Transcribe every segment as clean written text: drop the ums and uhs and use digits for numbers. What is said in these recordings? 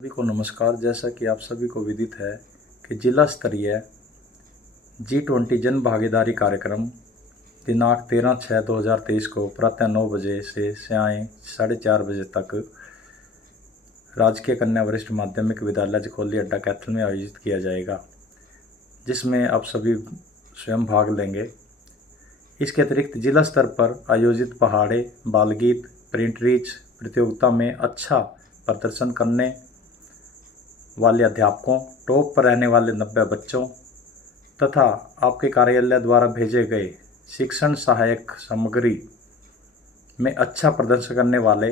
सभी को नमस्कार। जैसा कि आप सभी को विदित है कि जिला स्तरीय G20 जन भागीदारी कार्यक्रम दिनांक 13/6/2023 को प्रातः 9 बजे से सायं 4:30 बजे तक राजकीय कन्या वरिष्ठ माध्यमिक विद्यालय जिखोली अड्डा कैथल में आयोजित किया जाएगा, जिसमें आप सभी स्वयं भाग लेंगे। इसके अतिरिक्त जिला स्तर पर आयोजित पहाड़े, बालगीत, प्रिंट रीच प्रतियोगिता में अच्छा प्रदर्शन करने वाले अध्यापकों, टॉप पर रहने वाले 90 बच्चों तथा आपके कार्यालय द्वारा भेजे गए शिक्षण सहायक सामग्री में अच्छा प्रदर्शन करने वाले,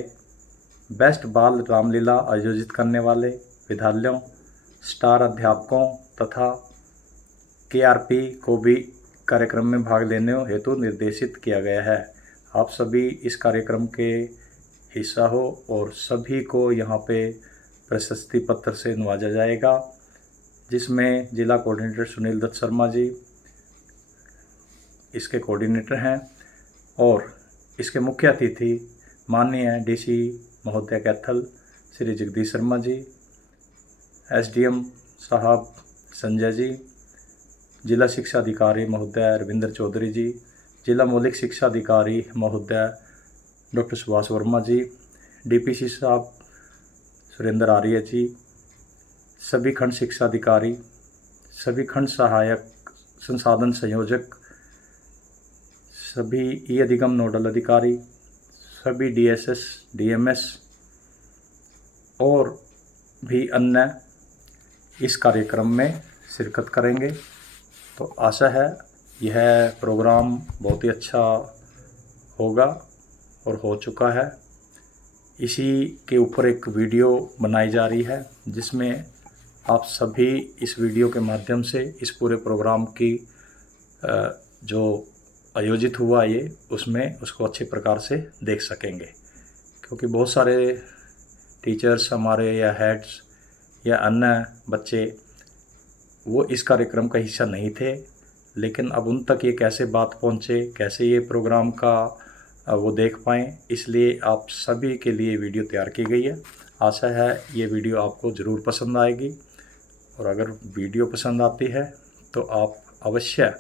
बेस्ट बाल रामलीला आयोजित करने वाले विद्यालयों, स्टार अध्यापकों तथा KRP को भी कार्यक्रम में भाग लेने हेतु निर्देशित किया गया है। आप सभी इस कार्यक्रम के हिस्सा हो और सभी को यहाँ पे प्रशस्ति पत्र से नवाजा जाएगा, जिसमें जिला कोऑर्डिनेटर सुनील दत्त शर्मा जी इसके कोऑर्डिनेटर हैं और इसके मुख्य अतिथि माननीय DC महोदय कैथल श्री जगदीश शर्मा जी, SDM साहब संजय जी, जिला शिक्षा अधिकारी महोदय रविंद्र चौधरी जी, जिला मौलिक शिक्षा अधिकारी महोदय डॉक्टर सुभाष वर्मा जी, DPC साहब सुरेंद्र आर्य जी, सभी खंड शिक्षा अधिकारी, सभी खंड सहायक संसाधन संयोजक, सभी अधिगम नोडल अधिकारी, सभी DSS, DMS और भी अन्य इस कार्यक्रम में शिरकत करेंगे। तो आशा है यह प्रोग्राम बहुत ही अच्छा होगा और हो चुका है। इसी के ऊपर एक वीडियो बनाई जा रही है, जिसमें आप सभी इस वीडियो के माध्यम से इस पूरे प्रोग्राम की जो आयोजित हुआ उसमें उसको अच्छे प्रकार से देख सकेंगे, क्योंकि बहुत सारे टीचर्स हमारे या हेड्स या अन्य बच्चे वो इस कार्यक्रम का हिस्सा नहीं थे, लेकिन अब उन तक ये कैसे बात पहुँचे, कैसे ये प्रोग्राम का वो देख पाएँ, इसलिए आप सभी के लिए वीडियो तैयार की गई है। आशा है ये वीडियो आपको ज़रूर पसंद आएगी, और अगर वीडियो पसंद आती है तो आप अवश्य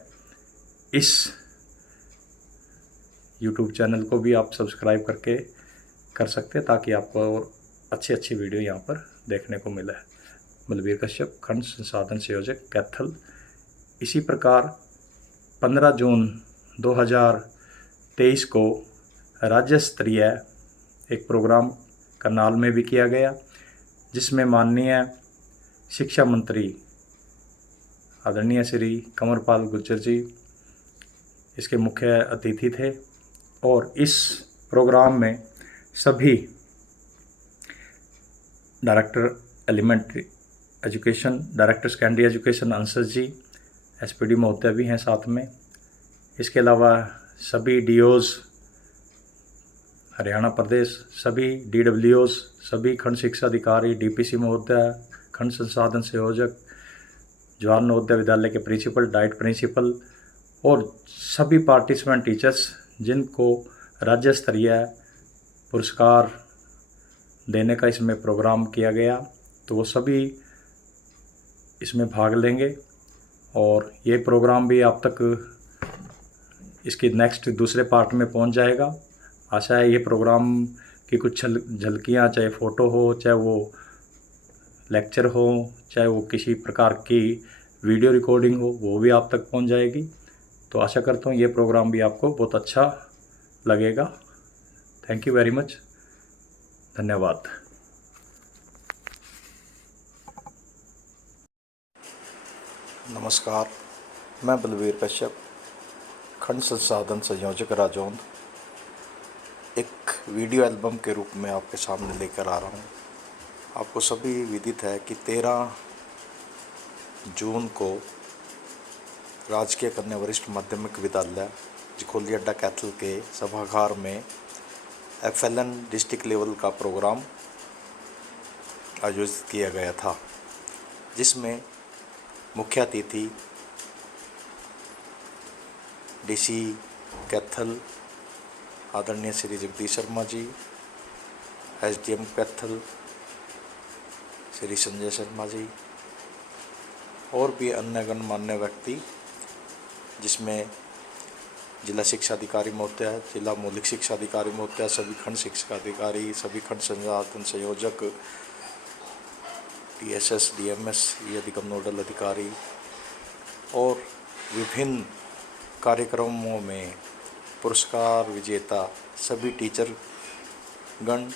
इस YouTube चैनल को भी आप सब्सक्राइब करके कर सकते हैं, ताकि आपको और अच्छी वीडियो यहाँ पर देखने को मिले। बलबीर कश्यप, खंड संसाधन संयोजक, कैथल। इसी प्रकार 15 जून 2023 को राज्य स्तरीय एक प्रोग्राम करनाल में भी किया गया, जिसमें माननीय शिक्षा मंत्री आदरणीय श्री कंवरपाल गुर्जर जी इसके मुख्य अतिथि थे। और इस प्रोग्राम में सभी director elementary education, director secondary education Anshaj ji, SPD महोदय भी हैं साथ में। इसके अलावा सभी DOs हरियाणा प्रदेश, सभी DWOs, सभी खंड शिक्षा अधिकारी, DPC महोदय, खंड संसाधन संयोजक, जवाहर नवोदय विद्यालय के प्रिंसिपल, डाइट प्रिंसिपल और सभी पार्टिसिपेंट टीचर्स जिनको राज्य स्तरीय पुरस्कार देने का इसमें प्रोग्राम किया गया, तो वो सभी इसमें भाग लेंगे। और ये प्रोग्राम भी आप तक इसकी नेक्स्ट दूसरे पार्ट में पहुंच जाएगा। आशा है ये प्रोग्राम की कुछ झलकियाँ, चाहे फ़ोटो हो, चाहे वो लेक्चर हो, चाहे वो किसी प्रकार की वीडियो रिकॉर्डिंग हो, वो भी आप तक पहुंच जाएगी। तो आशा करता हूँ ये प्रोग्राम भी आपको बहुत अच्छा लगेगा। Thank you very much. धन्यवाद। नमस्कार, मैं बलबीर कश्यप, खंड संसाधन संयोजक राजौंद, एक वीडियो एल्बम के रूप में आपके सामने लेकर आ रहा हूँ। आपको सभी विदित है कि 13 जून को राजकीय कन्या वरिष्ठ माध्यमिक विद्यालय जिखोली अड्डा कैथल के सभागार में FLN डिस्ट्रिक्ट लेवल का प्रोग्राम आयोजित किया गया था, जिसमें मुख्य अतिथि DC कैथल आदरणीय श्री जगदीश शर्मा जी, SDM कैथल श्री संजय शर्मा जी और भी अन्य गणमान्य व्यक्ति, जिसमें जिला शिक्षा अधिकारी महोदय, जिला मौलिक शिक्षा अधिकारी महोदय, सभी खंड शिक्षा अधिकारी, सभी खंड संसाधन संयोजक, TSS, DMS, ये अधिगम नोडल अधिकारी और विभिन्न कार्यक्रमों में पुरस्कार विजेता सभी टीचर गण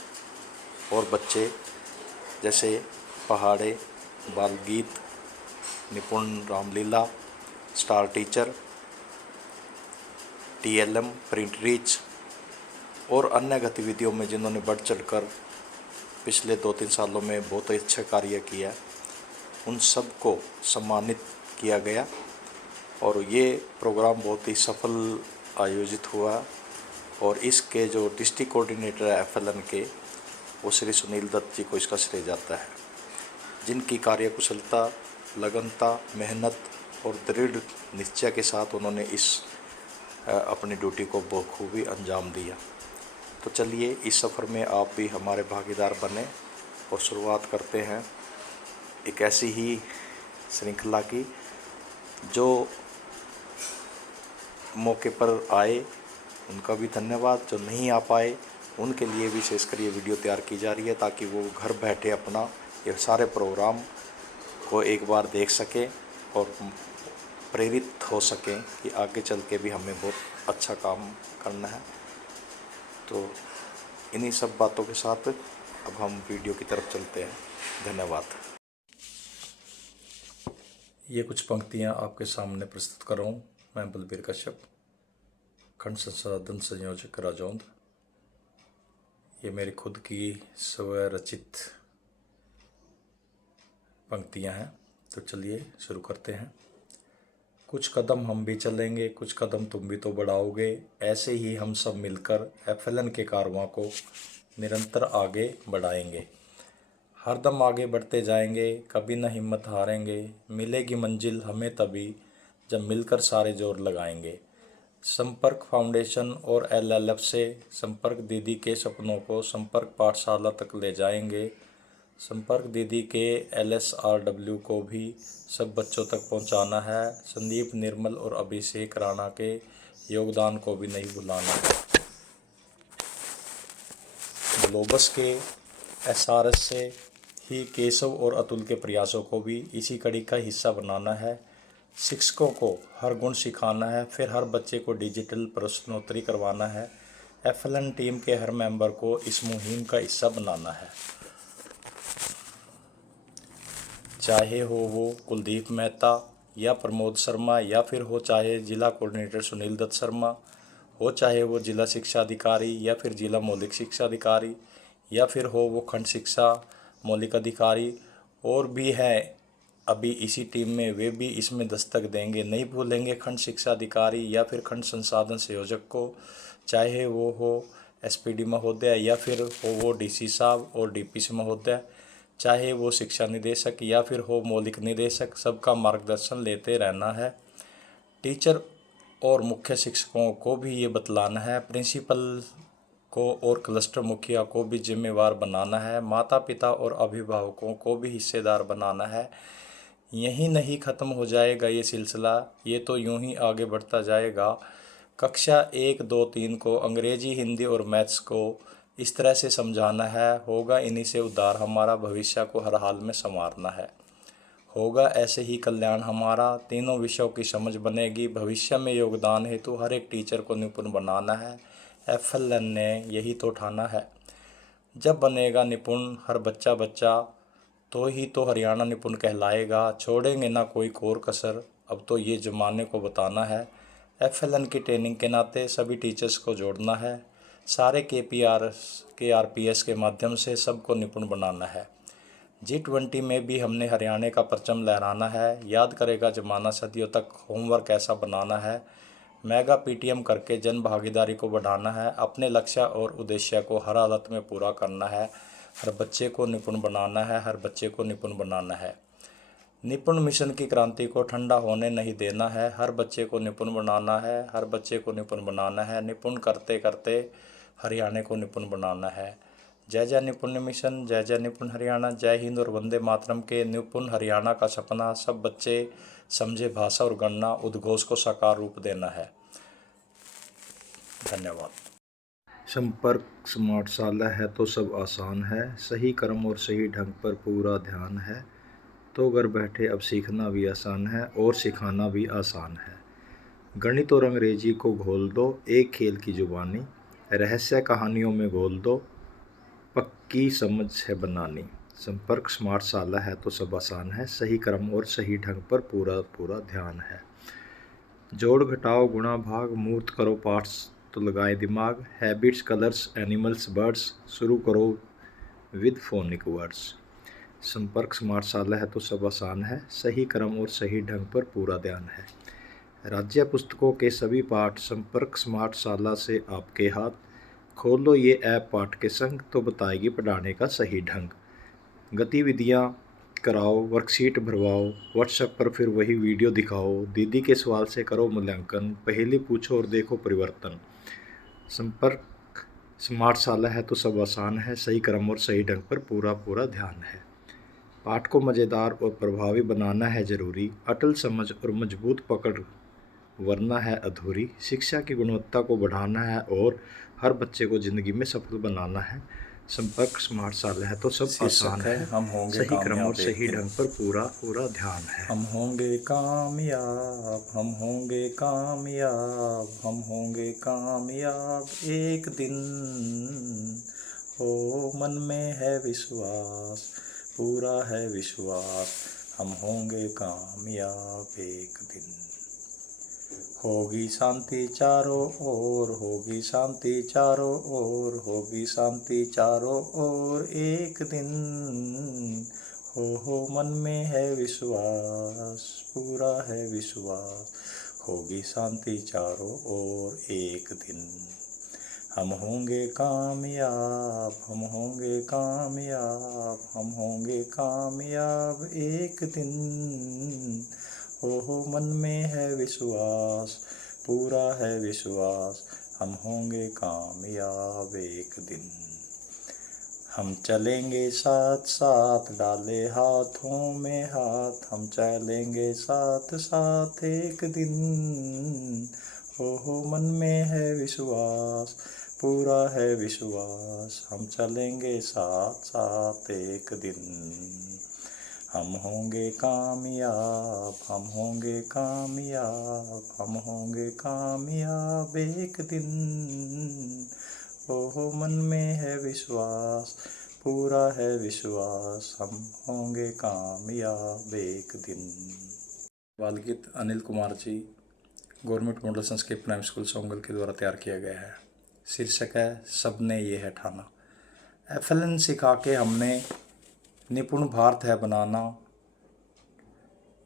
और बच्चे, जैसे पहाड़े, बाल गीत, निपुण Ramlila, star teacher, TLM, print reach और अन्य गतिविधियों में जिन्होंने बढ़ चढ़कर पिछले 2-3 सालों में बहुत अच्छा कार्य किया, उन सबको सम्मानित किया गया और ये प्रोग्राम बहुत ही सफल आयोजित हुआ। और इसके जो डिस्ट्रिक्ट कोऑर्डिनेटर है FLN के, वो श्री सुनील दत्त जी को इसका श्रेय जाता है, जिनकी कार्यकुशलता, लगनता, मेहनत और दृढ़ निश्चय के साथ उन्होंने इस अपनी ड्यूटी को बखूबी अंजाम दिया। तो चलिए इस सफ़र में आप भी हमारे भागीदार बने और शुरुआत करते हैं एक ऐसी ही श्रृंखला की। जो मौके पर आए उनका भी धन्यवाद, जो नहीं आ पाए उनके लिए भी विशेषकर ये वीडियो तैयार की जा रही है, ताकि वो घर बैठे अपना ये सारे प्रोग्राम को एक बार देख सकें और प्रेरित हो सकें कि आगे चल के भी हमें बहुत अच्छा काम करना है। तो इन्हीं सब बातों के साथ अब हम वीडियो की तरफ चलते हैं। धन्यवाद। ये कुछ पंक्तियाँ आपके सामने प्रस्तुत कर रहा हूँ। मैं बलबीर कश्यप, खंड संसाधन संयोजक राजौंद। ये मेरी खुद की स्वरचित पंक्तियाँ हैं। तो चलिए शुरू करते हैं। कुछ कदम हम भी चलेंगे, कुछ कदम तुम भी तो बढ़ाओगे, ऐसे ही हम सब मिलकर FLN के कारवां को निरंतर आगे बढ़ाएंगे। हरदम आगे बढ़ते जाएंगे, कभी न हिम्मत हारेंगे। मिलेगी मंजिल हमें तभी जब मिलकर सारे जोर लगाएंगे। संपर्क फाउंडेशन और LLF से संपर्क दीदी के सपनों को संपर्क पाठशाला तक ले जाएंगे। संपर्क दीदी के LSRW को भी सब बच्चों तक पहुंचाना है। संदीप, निर्मल और अभिषेक राणा के योगदान को भी नहीं भुलाना है। ग्लोबस के SRS से ही केशव और अतुल के प्रयासों को भी इसी कड़ी का हिस्सा बनाना है। शिक्षकों को हर गुण सिखाना है, फिर हर बच्चे को डिजिटल प्रश्नोत्तरी करवाना है। FLN टीम के हर मेंबर को इस मुहिम का हिस्सा बनाना है। चाहे हो वो कुलदीप मेहता या प्रमोद शर्मा, या फिर हो चाहे जिला कोऑर्डिनेटर सुनील दत्त शर्मा, हो चाहे वो जिला शिक्षा अधिकारी या फिर जिला मौलिक शिक्षा अधिकारी, या फिर हो वो खंड शिक्षा मौलिक अधिकारी और भी हैं अभी इसी टीम में, वे भी इसमें दस्तक देंगे। नहीं भूलेंगे खंड शिक्षा अधिकारी या फिर खंड संसाधन संयोजक को, चाहे वो हो SPD महोदय या फिर हो वो DC साहब और DPC महोदय, चाहे वो शिक्षा निदेशक या फिर हो मौलिक निदेशक, सबका मार्गदर्शन लेते रहना है। टीचर और मुख्य शिक्षकों को भी ये बतलाना है। प्रिंसिपल को और क्लस्टर मुखिया को भी जिम्मेवार बनाना है। माता पिता और अभिभावकों को भी हिस्सेदार बनाना है। यहीं नहीं ख़त्म हो जाएगा ये सिलसिला, ये तो यूं ही आगे बढ़ता जाएगा। कक्षा 1, 2, 3 को अंग्रेजी, हिंदी और मैथ्स को इस तरह से समझाना है। होगा इन्हीं से उद्धार हमारा, भविष्य को हर हाल में संवारना है। होगा ऐसे ही कल्याण हमारा, तीनों विषयों की समझ बनेगी। भविष्य में योगदान हेतु हर एक टीचर को निपुण बनाना है। FLN ने यही तो ठाना है। जब बनेगा निपुण हर बच्चा बच्चा, तो ही तो हरियाणा निपुण कहलाएगा। छोड़ेंगे ना कोई कोर कसर, अब तो ये ज़माने को बताना है। FLN की ट्रेनिंग के नाते सभी टीचर्स को जोड़ना है। सारे KRPS के माध्यम से सबको निपुण बनाना है। G20 में भी हमने हरियाणा का परचम लहराना है। याद करेगा ज़माना सदियों तक होमवर्क ऐसा बनाना है। मेगा PTM करके जन भागीदारी को बढ़ाना है। अपने लक्ष्य और उद्देश्य को हर हालत में पूरा करना है। हर बच्चे को निपुण बनाना है। हर बच्चे को निपुण बनाना है। निपुण मिशन की क्रांति को ठंडा होने नहीं देना है। हर बच्चे को निपुण बनाना है। हर बच्चे को निपुण बनाना है। निपुण करते करते हरियाणा को निपुण बनाना है। जय जय निपुण मिशन, जय जय निपुण हरियाणा, जय हिंद और वंदे मातरम के निपुण हरियाणा का सपना सब बच्चे समझे भाषा और गणना उद्घोष को साकार रूप देना है। धन्यवाद। संपर्क स्मार्टशाला है तो सब आसान है, सही कर्म और सही ढंग पर पूरा ध्यान है, तो घर बैठे अब सीखना भी आसान है और सिखाना भी आसान है। गणित और अंग्रेजी को घोल दो एक खेल की जुबानी, रहस्य कहानियों में घोल दो पक्की समझ है बनानी। संपर्क स्मार्टशाला है तो सब आसान है, सही क्रम और सही ढंग पर पूरा पूरा ध्यान है। जोड़ घटाओ गुणा भाग मूर्त करो पार्ट्स तो लगाए दिमाग, हैबिट्स कलर्स एनिमल्स बर्ड्स शुरू करो विद फोनिक वर्ड्स। संपर्क स्मार्टशाला है तो सब आसान है, सही क्रम और सही ढंग पर पूरा ध्यान है। राज्य पुस्तकों के सभी पाठ संपर्क स्मार्टशाला से आपके हाथ, खोलो ये ऐप पाठ के संग तो बताएगी पढ़ाने का सही ढंग। गतिविधियाँ कराओ, वर्कशीट भरवाओ, व्हाट्सएप पर फिर वही वीडियो दिखाओ, दीदी के सवाल से करो मूल्यांकन, पहेली पूछो और देखो परिवर्तन। संपर्क स्मार्टशाला है तो सब आसान है, सही क्रम और सही ढंग पर पूरा पूरा ध्यान है। पाठ को मज़ेदार और प्रभावी बनाना है ज़रूरी, अटल समझ और मजबूत पकड़ वरना है अधूरी। शिक्षा की गुणवत्ता को बढ़ाना है और हर बच्चे को ज़िंदगी में सफल बनाना है। संपर्क स्मार्टशाला है तो सब आसान है, हम होंगे सही क्रम और कामयाब एक सही दिन। ढंग पर पूरा पूरा ध्यान है। हम होंगे कामयाब, हम होंगे कामयाब, हम होंगे कामयाब एक दिन। ओ मन में है विश्वास, पूरा है विश्वास, हम होंगे कामयाब एक दिन। होगी शांति चारों ओर, होगी शांति चारों ओर, होगी शांति चारों ओर एक दिन। हो मन में है विश्वास, पूरा है विश्वास, होगी शांति चारों ओर एक दिन। हम होंगे कामयाब, हम होंगे कामयाब, हम होंगे कामयाब एक दिन। हो मन में है विश्वास, पूरा है विश्वास, हम होंगे कामयाब एक दिन। हम चलेंगे साथ साथ डाले हाथों में हाथ, हम चलेंगे साथ साथ एक दिन। हो मन में है विश्वास, पूरा है विश्वास, हम चलेंगे साथ साथ एक दिन। हम होंगे कामयाब, हम होंगे कामयाब, हम होंगे कामयाब एक दिन। हो मन में है विश्वास, पूरा है विश्वास, हम होंगे कामयाब एक दिन। बाल गीत Anil Kumar ji, government model Sanskrit primary school Songal के द्वारा तैयार किया गया है। शीर्षक है सबने ये है ठाना। FLN सिखा के हमने निपुण भारत है बनाना,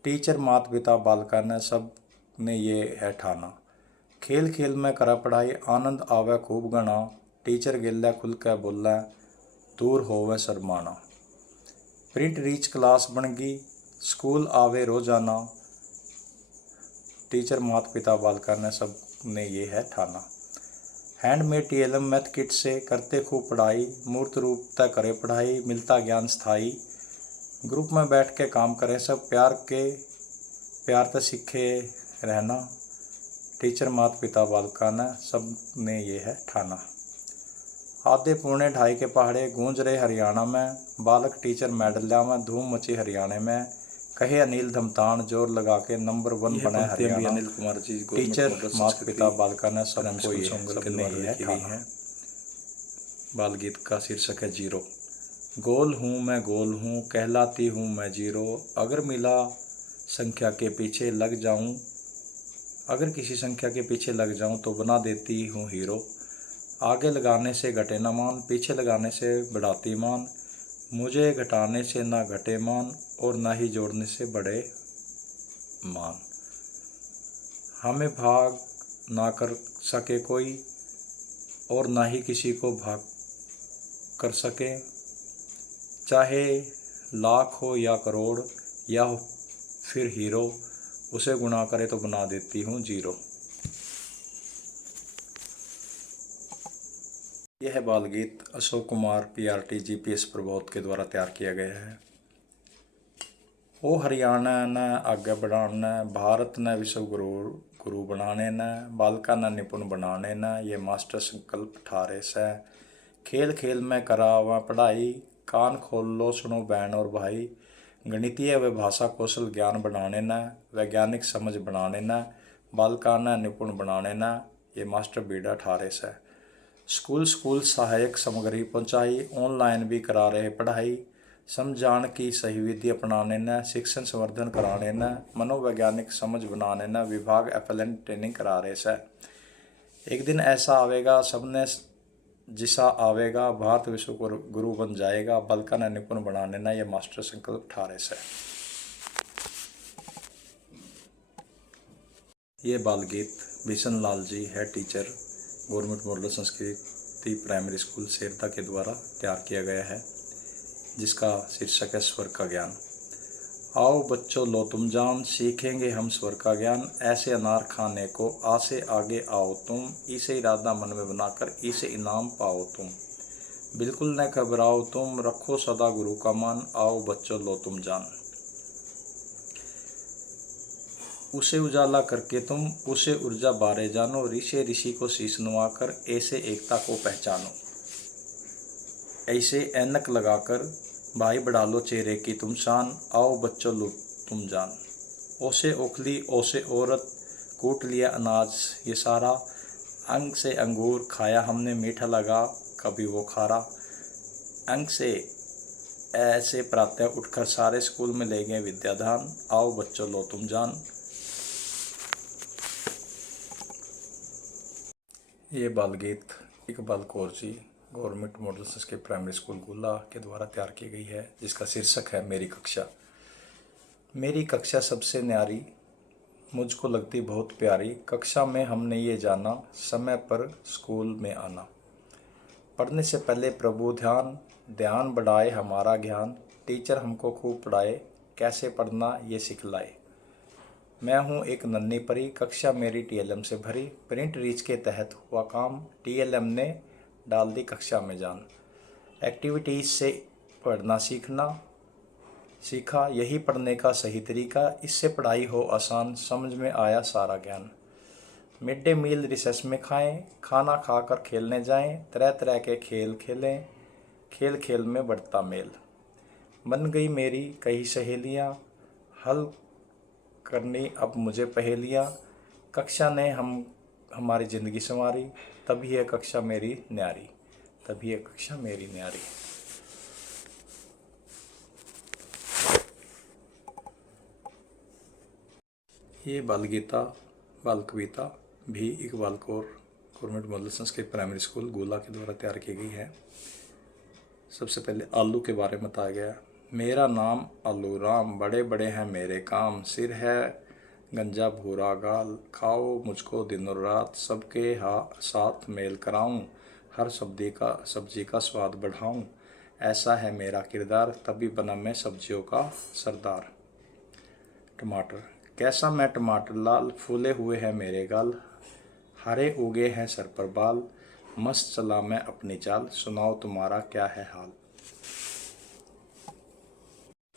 टीचर माता पिता बालका ने सब ने ये है ठाना। खेल खेल में करा पढ़ाई आनंद आवे खूब गणा, टीचर गिल्ला खुल के बोला दूर होवे शर्माना। प्रिंट रीच क्लास बन गई स्कूल आवे रोजाना, टीचर माता पिता बालका ने सब ने ये है ठाना। हैंडमेड TLM मैथ किट से करते खूब पढ़ाई, मूर्त रूप तय करे पढ़ाई मिलता ज्ञान स्थाई। ग्रुप में बैठ के काम करें सब प्यार से सीखे रहना, टीचर माता पिता बालका ने सब ने ये है ठाना। आधे पौने ढाई के पहाड़े गूंज रहे हरियाणा में, बालक टीचर मेडलिया में धूम मची हरियाणा में, कहे अनिल धमतान जोर लगा के नंबर 1 बना हरियाणा। अनिल कुमार जी, टीचर माता पिता बालका ने सबको ये है ठाना। बाल गीत का शीर्षक है जीरो। गोल हूँ मैं गोल हूँ कहलाती हूँ मैं जीरो, अगर मिला संख्या के पीछे लग जाऊँ, अगर किसी संख्या के पीछे लग जाऊँ तो बना देती हूँ हीरो। आगे लगाने से घटे न मान, पीछे लगाने से बढ़ाती मान, मुझे घटाने से ना घटे मान और ना ही जोड़ने से बढ़े मान। हमें भाग ना कर सके कोई और ना ही किसी को भाग कर सके, चाहे लाख हो या करोड़ या फिर हीरो, उसे गुणा करे तो बना देती हूँ जीरो। यह बाल गीत अशोक कुमार PRT GPS प्रबोध के द्वारा तैयार किया गया है। ओ हरियाणा न आगे बढ़ाने, भारत न विश्व गुरु बनाने न, बालका न निपुण बनाने न, ये मास्टर संकल्प ठारे से। खेल खेल में करावा पढ़ाई, कान खोल लो सुनो बहन और भाई। गणितीय व भाषा कौशल ज्ञान बढ़ाने न, वैज्ञानिक समझ बनाने न, बालका न निपुण बनाने न, ये मास्टर बीड़ा ठारे से। स्कूल सहायक सामग्री पहुँचाई, ऑनलाइन भी करा रहे पढ़ाई। समझान की सही विधि अपनाने न, शिक्षण संवर्धन कराने न, मनोवैज्ञानिक समझ बनाने न, विभाग FLN ट्रेनिंग करा रहे से। एक दिन ऐसा आवेगा सबने जिसा आवेगा, भारत विश्व गुरु बन जाएगा, बालका न निपुण बनाने न, ये मास्टर संकल्प ठारे से। ये बाल गीत बिशन लाल जी है टीचर, गवर्नमेंट मॉडल संस्कृति प्राइमरी स्कूल सेरता के द्वारा तैयार किया गया है, जिसका शीर्षक है स्वर का ज्ञान। आओ बच्चों लो तुम जान, सीखेंगे हम स्वर का ज्ञान। ऐसे अनार खाने को आसे आगे आओ तुम, इसे इरादा मन में बनाकर इसे इनाम पाओ तुम। बिल्कुल न घबराओ तुम, रखो सदा गुरु का मान। आओ बच्चों लो तुम जान। उसे उजाला करके तुम उसे ऊर्जा बारे जानो, ऋषि को शीश नवाकर ऐसे एकता को पहचानो। ऐसे ऐनक लगाकर भाई बढ़ा लो चेहरे की तुम शान। आओ बच्चों लो तुम जान। ओसे ओखली ओसे औरत, कूट लिया अनाज ये सारा। अंग से अंगूर खाया हमने, मीठा लगा कभी वो खारा। अंग से ऐसे प्रातः उठकर सारे स्कूल में ले गए विद्याधान। आओ बच्चों लो तुम जान। ये बाल गीत Iqbal Kaur ji, government model Sanskrit primary school Gula के द्वारा तैयार की गई है, जिसका शीर्षक है मेरी कक्षा। मेरी कक्षा सबसे न्यारी, मुझको लगती बहुत प्यारी। कक्षा में हमने ये जाना, समय पर स्कूल में आना। पढ़ने से पहले प्रभु ध्यान, ध्यान बढ़ाए हमारा ज्ञान। टीचर हमको खूब पढ़ाए, कैसे पढ़ना ये सिखलाए। मैं हूँ एक नन्ही परी, कक्षा मेरी TLM से भरी। प्रिंट रीच के तहत हुआ काम, TLM ने डाल दी कक्षा में जान। एक्टिविटीज़ से पढ़ना सीखा, यही पढ़ने का सही तरीका। इससे पढ़ाई हो आसान, समझ में आया सारा ज्ञान। मिड डे मील रिसेस में खाएं, खाना खाकर खेलने जाएं। तरह तरह के खेल खेलें, खेल खेल में बढ़ता मेल। बन गई मेरी कई सहेलियाँ, हल करनी अब मुझे पहेलियाँ। कक्षा ने हमारी ज़िंदगी संवारी, तभी है कक्षा मेरी न्यारी, तभी है कक्षा मेरी न्यारी। ये बाल कविता भी Iqbal Kaur government model Sanskrit primary school गोला के द्वारा तैयार की गई है। सबसे पहले आलू के बारे में बताया गया। मेरा नाम आलू राम, बड़े बड़े हैं मेरे काम। सिर है गंजा भूरा गाल, खाओ मुझको दिन और रात। सबके साथ मेल कराऊं, हर सब्जी का स्वाद बढ़ाऊं। ऐसा है मेरा किरदार, तभी बना मैं सब्जियों का सरदार। टमाटर, कैसा मैं टमाटर लाल, फूले हुए हैं मेरे गाल। हरे उगे हैं सर पर बाल, मस्त चला मैं अपनी चाल। सुनाओ तुम्हारा क्या है हाल।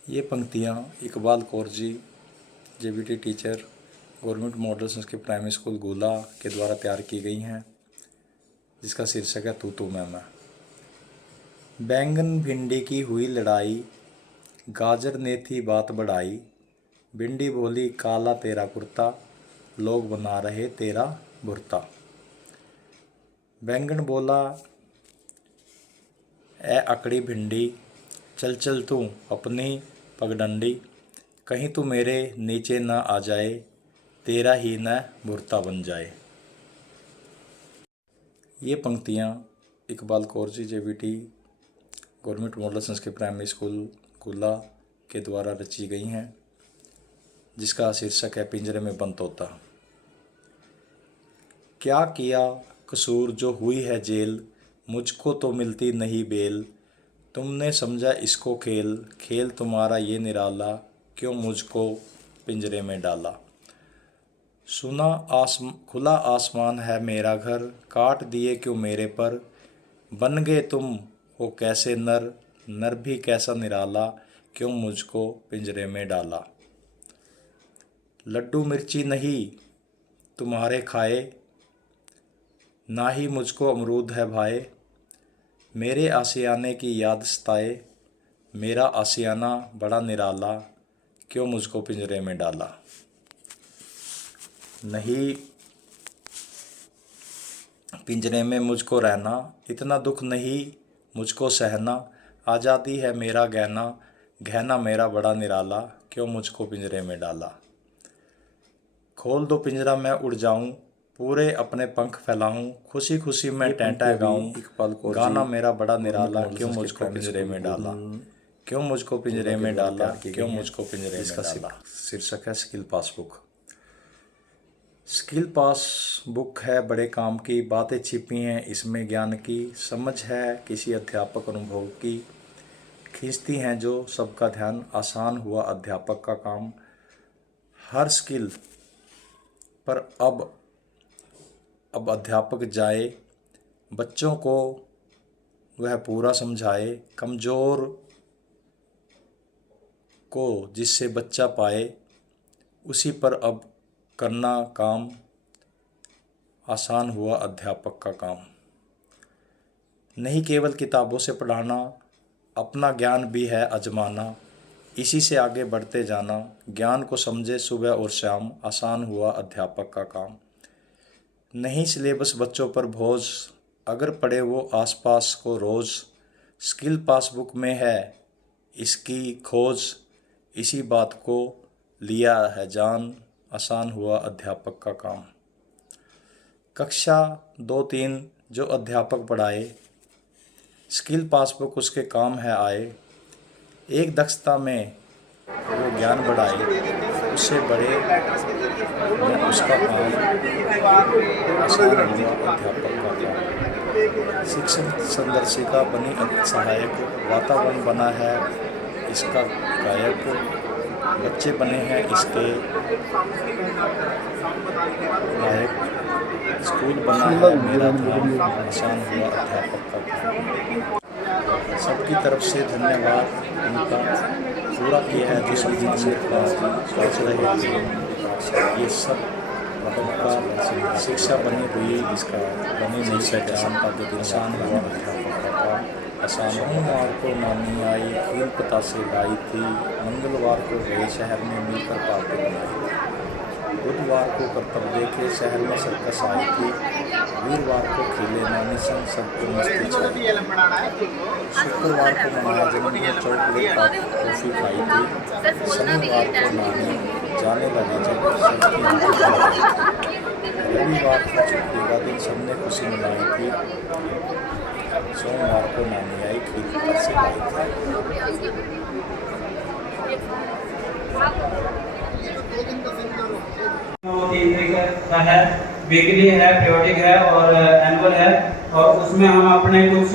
ये पंक्तियाँ इकबाल कौर जी, JBT teacher, government model Sanskrit primary school गोला के द्वारा तैयार की गई हैं, जिसका शीर्षक है तू मैं। बैंगन भिंडी की हुई लड़ाई, गाजर ने थी बात बढ़ाई। भिंडी बोली काला तेरा कुर्ता, लोग बना रहे तेरा भुर्ता। बैंगन बोला ए अकड़ी भिंडी, चल चल तू अपनी पगडंडी। कहीं तू मेरे नीचे न आ जाए, तेरा ही न भुर्ता बन जाए। ये पंक्तियाँ इकबाल कौर जी, JBT government model Sanskrit primary school गोला के द्वारा रची गई हैं, जिसका शीर्षक है पिंजरे में बंद तोता। क्या किया कसूर जो हुई है जेल, मुझको तो मिलती नहीं बेल। तुमने समझा इसको खेल, खेल तुम्हारा ये निराला, क्यों मुझको पिंजरे में डाला। खुला आसमान है मेरा घर, काट दिए क्यों मेरे पर। बन गए तुम हो कैसे नर, नर भी कैसा निराला, क्यों मुझको पिंजरे में डाला। लड्डू मिर्ची नहीं तुम्हारे खाए, ना ही मुझको अमरूद है भाए, मेरे आशियाने की याद सताए, मेरा आशियाना बड़ा निराला, क्यों मुझको पिंजरे में डाला। नहीं पिंजरे में मुझको रहना, इतना दुख नहीं मुझको सहना, आज़ादी है मेरा गहना, गहना मेरा बड़ा निराला, क्यों मुझको पिंजरे में डाला। खोल दो पिंजरा मैं उड़ जाऊं, पूरे अपने पंख फैलाऊं, खुशी खुशी मैं टैंटा गाऊं, गाना मेरा बड़ा निराला, क्यों मुझको पिंजरे में डाला, क्यों मुझको पिंजरे में डाला, क्यों मुझको पिंजरे में डाला। शीर्षक है स्किल पासबुक। स्किल पासबुक है बड़े काम की, बातें छिपी हैं इसमें ज्ञान की, समझ है किसी अध्यापक अनुभव की, खींचती हैं जो सबका ध्यान, आसान हुआ अध्यापक का काम। हर स्किल पर अब अध्यापक जाए, बच्चों को वह पूरा समझाए, कमज़ोर को जिससे बच्चा पाए, उसी पर अब करना काम, आसान हुआ अध्यापक का काम। नहीं केवल किताबों से पढ़ाना, अपना ज्ञान भी है आजमाना, इसी से आगे बढ़ते जाना, ज्ञान को समझे सुबह और शाम, आसान हुआ अध्यापक का काम। नहीं सिलेबस बच्चों पर बोझ, अगर पढ़े वो आसपास को रोज़, स्किल पासबुक में है इसकी खोज, इसी बात को लिया है जान, आसान हुआ अध्यापक का काम। कक्षा 2-3 जो अध्यापक पढ़ाए, स्किल पासबुक उसके काम है आए, एक दक्षता में वो ज्ञान बढ़ाए, उससे बड़े में उसका काम, आसान हुआ अध्यापक का काम। शिक्षण संदर्शिका बनी सहायक, वातावरण बना है इसका गायक, बच्चे बने हैं इसके गायक, स्कूल बना है मेरा धाम, आसान हुआ अध्यापक का काम। सबकी तरफ से धन्यवाद उनका, पूरा किया है जो जितना सोच रहे थे, ये सब का शिक्षा बनी हुई इसका बनी नहीं पहचान का जो आसान हुआ अध्यापक का काम, आसान। सोमवार को नानी आई, खीर पतासे लाई थी, मंगलवार को गए शहर में मिलकर पार्टी बनाई थी, बुधवार को कर्तव्य के शहर में सर्कस आई थी, वीरवार को खेले नानी संग सबको मस्ती छाई, शुक्रवार को मनाया जन्मदिन, चॉकलेट कॉफ़ी खाई थी, शनिवार को नानी जाने लगे जब सबकी रविवार को छुट्टी का दिन सबने खुशी मनाई थी, सोमवार को नानी आई खीर पतासे लाई थी। है, वीकली है, पीरियोडिक है और एनुअल है, और उसमें हम अपने कुछ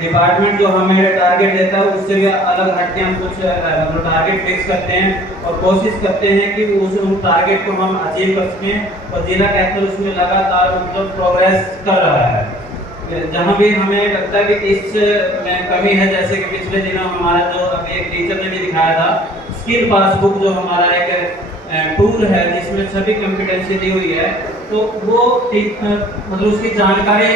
डिपार्टमेंट जो हमें टारगेट देता है उससे भी अलग हटके हम कुछ टारगेट फिक्स करते हैं और कोशिश करते हैं कि उस टारगेट को हम अचीव कर सकें, और जिला कैपिटल उसमें लगातार मतलब प्रोग्रेस कर रहा है। जहाँ भी हमें लगता है कि इस में कमी है, जैसे कि पिछले दिनों हमारा जो अभी एक टीचर ने भी दिखाया था, स्किल पासबुक जो हमारा एक टूल है जिसमें सभी कॉम्पिटेंसी दी हुई है, तो वो मतलब उसकी जानकारी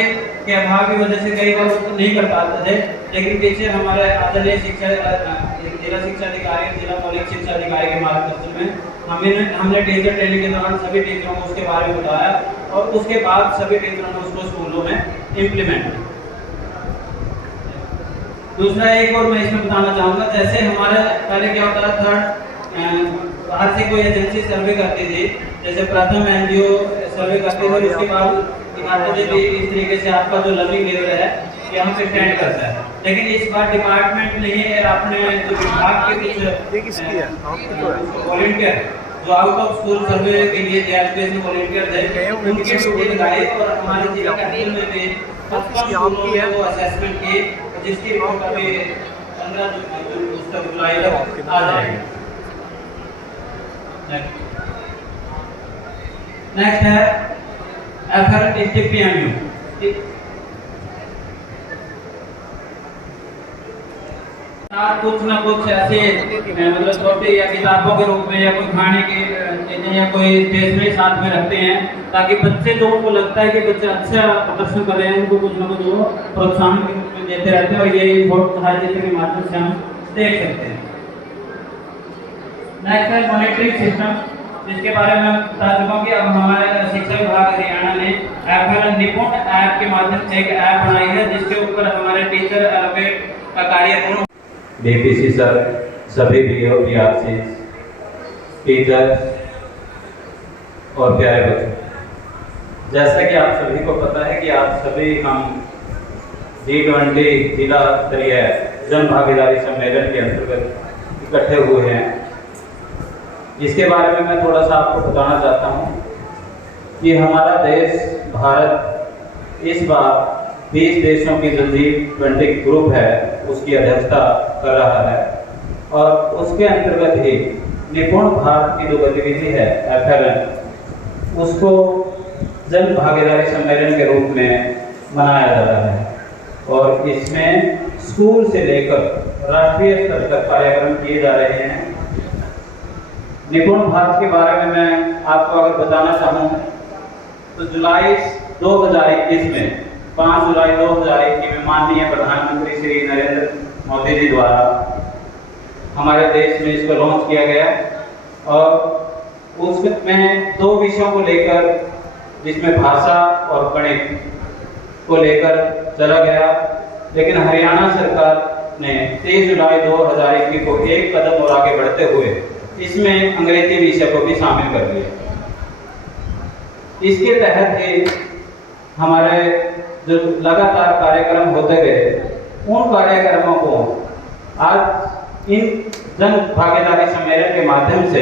के अभाव की वजह से कई बार उसको नहीं कर पाते थे, लेकिन पीछे हमारे आदरणीय जिला शिक्षा अधिकारी, जिला मौलिक शिक्षा अधिकारी के मार्गदर्शन में हमने टीचर ट्रेनिंग के दौरान सभी टीचरों को उसके बारे में बताया, और उसके बाद सभी टीचरों ने उसको स्कूलों में इम्प्लीमेंट किया। दूसरा एक और मैं इसमें बताना चाहूँगा, जैसे हमारे पहले क्या होता था, बाहर से कोई एजेंसी सर्वे करती थी, जैसे प्रथम एनजीओ सर्वे करती थी, उसके बाद दिखाते थे कि इस तरीके से आपका जो लर्निंग लेवल है यहाँ पे स्टैंड करता है, लेकिन इस बार डिपार्टमेंट ने अपने जो विभाग के कुछ वॉलंटियर जो आउट ऑफ स्कूल सर्वे के लिए एजुकेशन वॉलंटियर थे, उनके वीडियो दिखाए, और हमारे जिला कैपिटल में भी 55 स्कूलों को असेसमेंट किए, जिसकी रिपोर्ट अभी 15 जुलाई तक आ जाएगी। नेक्स्ट है एफएल डिस्ट्रिक्ट पीएमयू। कुछ ना कुछ ऐसे मतलब छोटे या किताबों के रूप में या कोई खाने की चीजें या कोई स्टेशनरी साथ में रखते हैं, ताकि बच्चे जो उनको लगता है कि बच्चे अच्छा प्रदर्शन कर रहे हैं उनको कुछ ना कुछ वो प्रोत्साहन के रूप में देते रहते हैं, और ये फोटो के माध्यम से हम देख सकते हैं। नेक्स्ट है मॉनिटरिंग सिस्टम, जिसके बारे में बता चुका हूँ कि अब हमारे शिक्षा विभाग हरियाणा ने FLN निपुण ऐप के माध्यम से एक ऐप बनाई है, जिसके ऊपर हमारे टीचर एलोकेट का कार्य पूर्ण DPC सर, सभी PRC, टीचर्स और प्यारे बच्चों, जैसा कि आप सभी को पता है कि आज सभी हम G20 जिला स्तरीय जन भागीदारी सम्मेलन के अंतर्गत इकट्ठे हुए हैं। इसके बारे में मैं थोड़ा सा आपको बताना चाहता हूँ कि हमारा देश भारत इस बार 20 देशों की जो G20 ग्रुप है उसकी अध्यक्षता कर रहा है, और उसके अंतर्गत ही निपुण भारत की जो गतिविधि है FLN, उसको जन भागीदारी सम्मेलन के रूप में मनाया जा रहा है, और इसमें स्कूल से लेकर राष्ट्रीय स्तर तक कार्यक्रम किए जा रहे हैं। निपुण भारत के बारे में मैं आपको अगर बताना चाहूँ तो जुलाई 2021 में 5 जुलाई 2021 में माननीय प्रधानमंत्री श्री नरेंद्र मोदी जी द्वारा हमारे देश में इसको लॉन्च किया गया, और उसमें 2 विषयों को लेकर, जिसमें भाषा और गणित को लेकर चला गया, लेकिन हरियाणा सरकार ने 23 जुलाई 2021 को एक कदम और आगे बढ़ते हुए इसमें अंग्रेजी विषय को भी शामिल कर लिया। इसके तहत ही हमारे जो लगातार कार्यक्रम होते गए, उन कार्यक्रमों को आज इन जन भागीदारी सम्मेलन के माध्यम से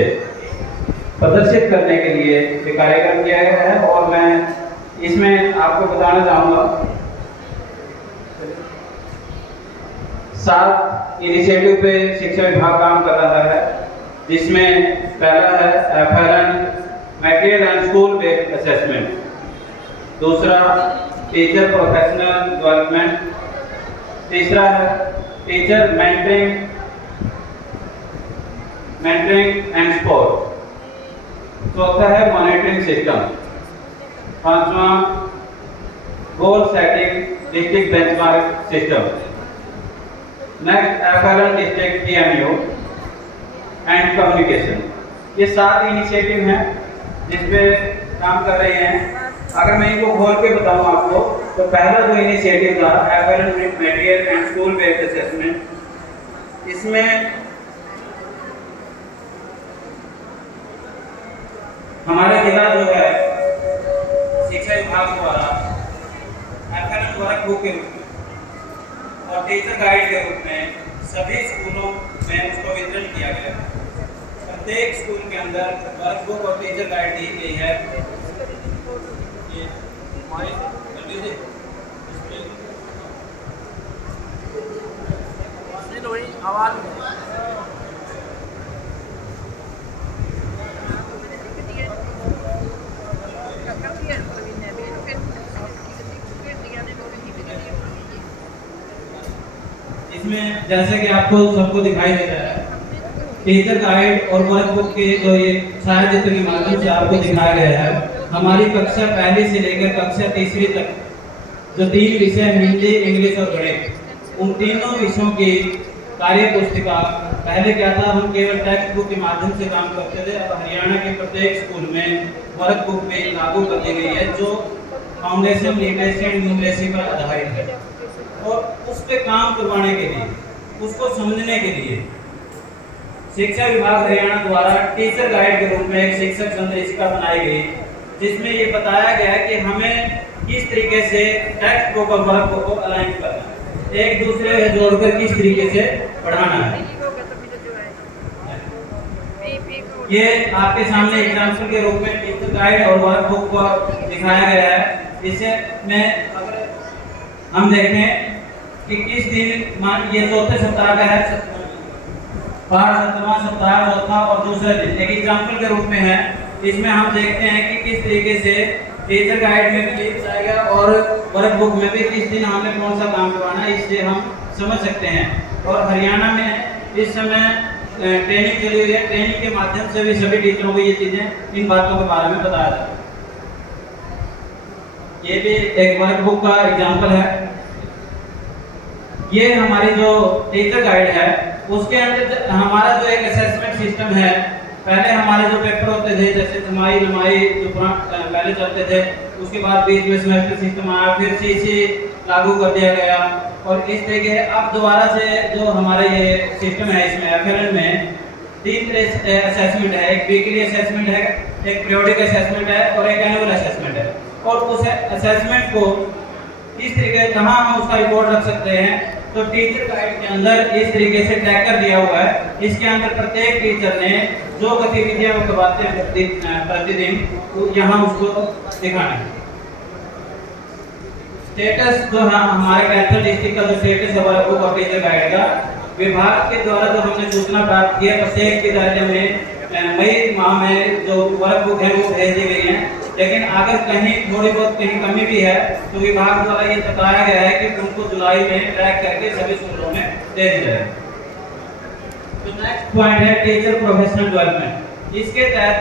प्रदर्शित करने के लिए ये कार्यक्रम किया गया है। और मैं इसमें आपको बताना चाहूँगा 7 इनिशिएटिव पे शिक्षा विभाग काम कर रहा है, जिसमें पहला है FLN material and school based assessment, दूसरा टीचर प्रोफेशनल डेवलपमेंट, तीसरा है टीचर मेंटरिंग एंड सपोर्ट, चौथा है मॉनिटरिंग सिस्टम, पांचवा goal setting district benchmark system, next FLN district TMU and communication. ये 7 इनिशिएटिव हैं जिस पे काम कर रहे हैं। अगर मैं इनको खोल के बताऊं आपको, तो पहला जो इनिशिएटिव था FLN material and school based assessment, इसमें हमारे जिला जो है शिक्षा विभाग द्वारा FLN वर्कबुक के रूप में और टीचर गाइड के रूप में सभी स्कूलों में उसको वितरण किया गया। प्रत्येक स्कूल के अंदर वर्कबुक और टीचर गाइड दी गई है। ये आवाज इसमें जैसे कि आपको सबको दिखाई दे रहा है, टीचर गाइड और वर्कबुक के जो ये छायाचित्र के माध्यम से आपको दिखाया गया है। हमारी कक्षा पहली से लेकर कक्षा तीसरी तक जो 3 विषय हिंदी, इंग्लिश और गणित, उन तीनों विषयों की कार्य पुस्तिका, पहले क्या था, हम केवल टेक्स्ट बुक के माध्यम से काम करते थे। अब हरियाणा के प्रत्येक स्कूल में वर्कबुक में लागू कर दी गई है, जो फाउंडेशन लिटरेसी एंड न्यूमरेसी पर आधारित है, और उस पर काम करवाने के लिए, उसको समझने के लिए शिक्षा विभाग हरियाणा द्वारा टीचर गाइड के रूप में एक शिक्षक संदेशिका बनाई गई, जिसमें ये बताया गया कि हमें किस तरीके से टेक्स्ट बुक और वर्कबुक को अलाइन करना है, एक दूसरे से जोड़कर किस तरीके से पढ़ाना है। ये आपके सामने एग्जाम्पल के रूप में टीचर गाइड और वर्कबुक को दिखाया गया है। इसे में अगर हम देखें कि किस दिन, ये चौथे सप्ताह का है, पाठ 7वां सप्ताह चौथा और दूसरा दिन एक एग्जाम्पल के रूप में है। इसमें हम देखते हैं कि किस तरीके से टीचर गाइड में भी लिखा जाएगा और वर्कबुक में भी किस दिन हमें कौन सा काम करवाना है, इससे हम समझ सकते हैं। और हरियाणा में इस समय ट्रेनिंग चली हुई है। ट्रेनिंग के माध्यम से भी सभी टीचरों को ये चीज़ें, इन बातों के बारे में बताया जाता है। ये भी एक वर्कबुक का एग्जाम्पल है। ये हमारी जो टीचर गाइड है उसके अंदर हमारा जो एक असेसमेंट सिस्टम है, पहले हमारे जो पेपर होते थे जैसे छमाही नमाही जो पहले चलते थे, उसके बाद बीच में सेमेस्टर सिस्टम आया, फिर सीसी लागू कर दिया गया और इस तरीके से अब दोबारा से जो हमारा ये सिस्टम है इसमें FLN में 3 असेसमेंट है। एक वीकली असेसमेंट है, एक पीरियोडिक असेसमेंट है और एक एनुअल असेसमेंट है। और उस असेसमेंट को किस तरीके कहाँ हम उसका रिकॉर्ड रख सकते हैं, तो टीचर गाइड के अंदर इस तरीके से ट्रैकर दिया हुआ है। इसके अंदर प्रत्येक टीचर ने जो गतिविधियां वो करवाते हैं प्रतिदिन, तो यहाँ उसको दिखाना है। स्टेटस जो है हमारे कैथल डिस्ट्रिक्ट का जो स्टेटस है वर्कबुक और टीचर गाइड का, विभाग के द्वारा जो हमने सूचना प्राप्त की है, प्रत्येक विद्यालय में मई माह में जो वर्कबुक है वो भेज दी गई है। लेकिन अगर कहीं थोड़ी बहुत कहीं कमी भी है तो विभाग द्वारा ये बताया गया है कि उनको जुलाई में ट्रैक करके सभी स्कूलों में दे दी जाए। तो नेक्स्ट पॉइंट है टीचर प्रोफेशनल डेवलपमेंट। इसके तहत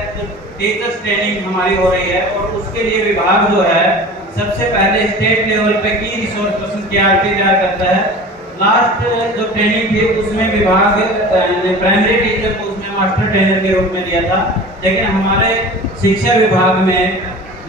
टीचर्स ट्रेनिंग हमारी हो रही है और उसके लिए विभाग जो है सबसे पहले स्टेट लेवल पे की रिसोर्स पर्सन KRT तैयार करता है। लास्ट जो ट्रेनिंग थी उसमें विभाग ने प्राइमरी टीचर को उसमें मास्टर ट्रेनर के रूप में लिया था, लेकिन हमारे शिक्षा विभाग में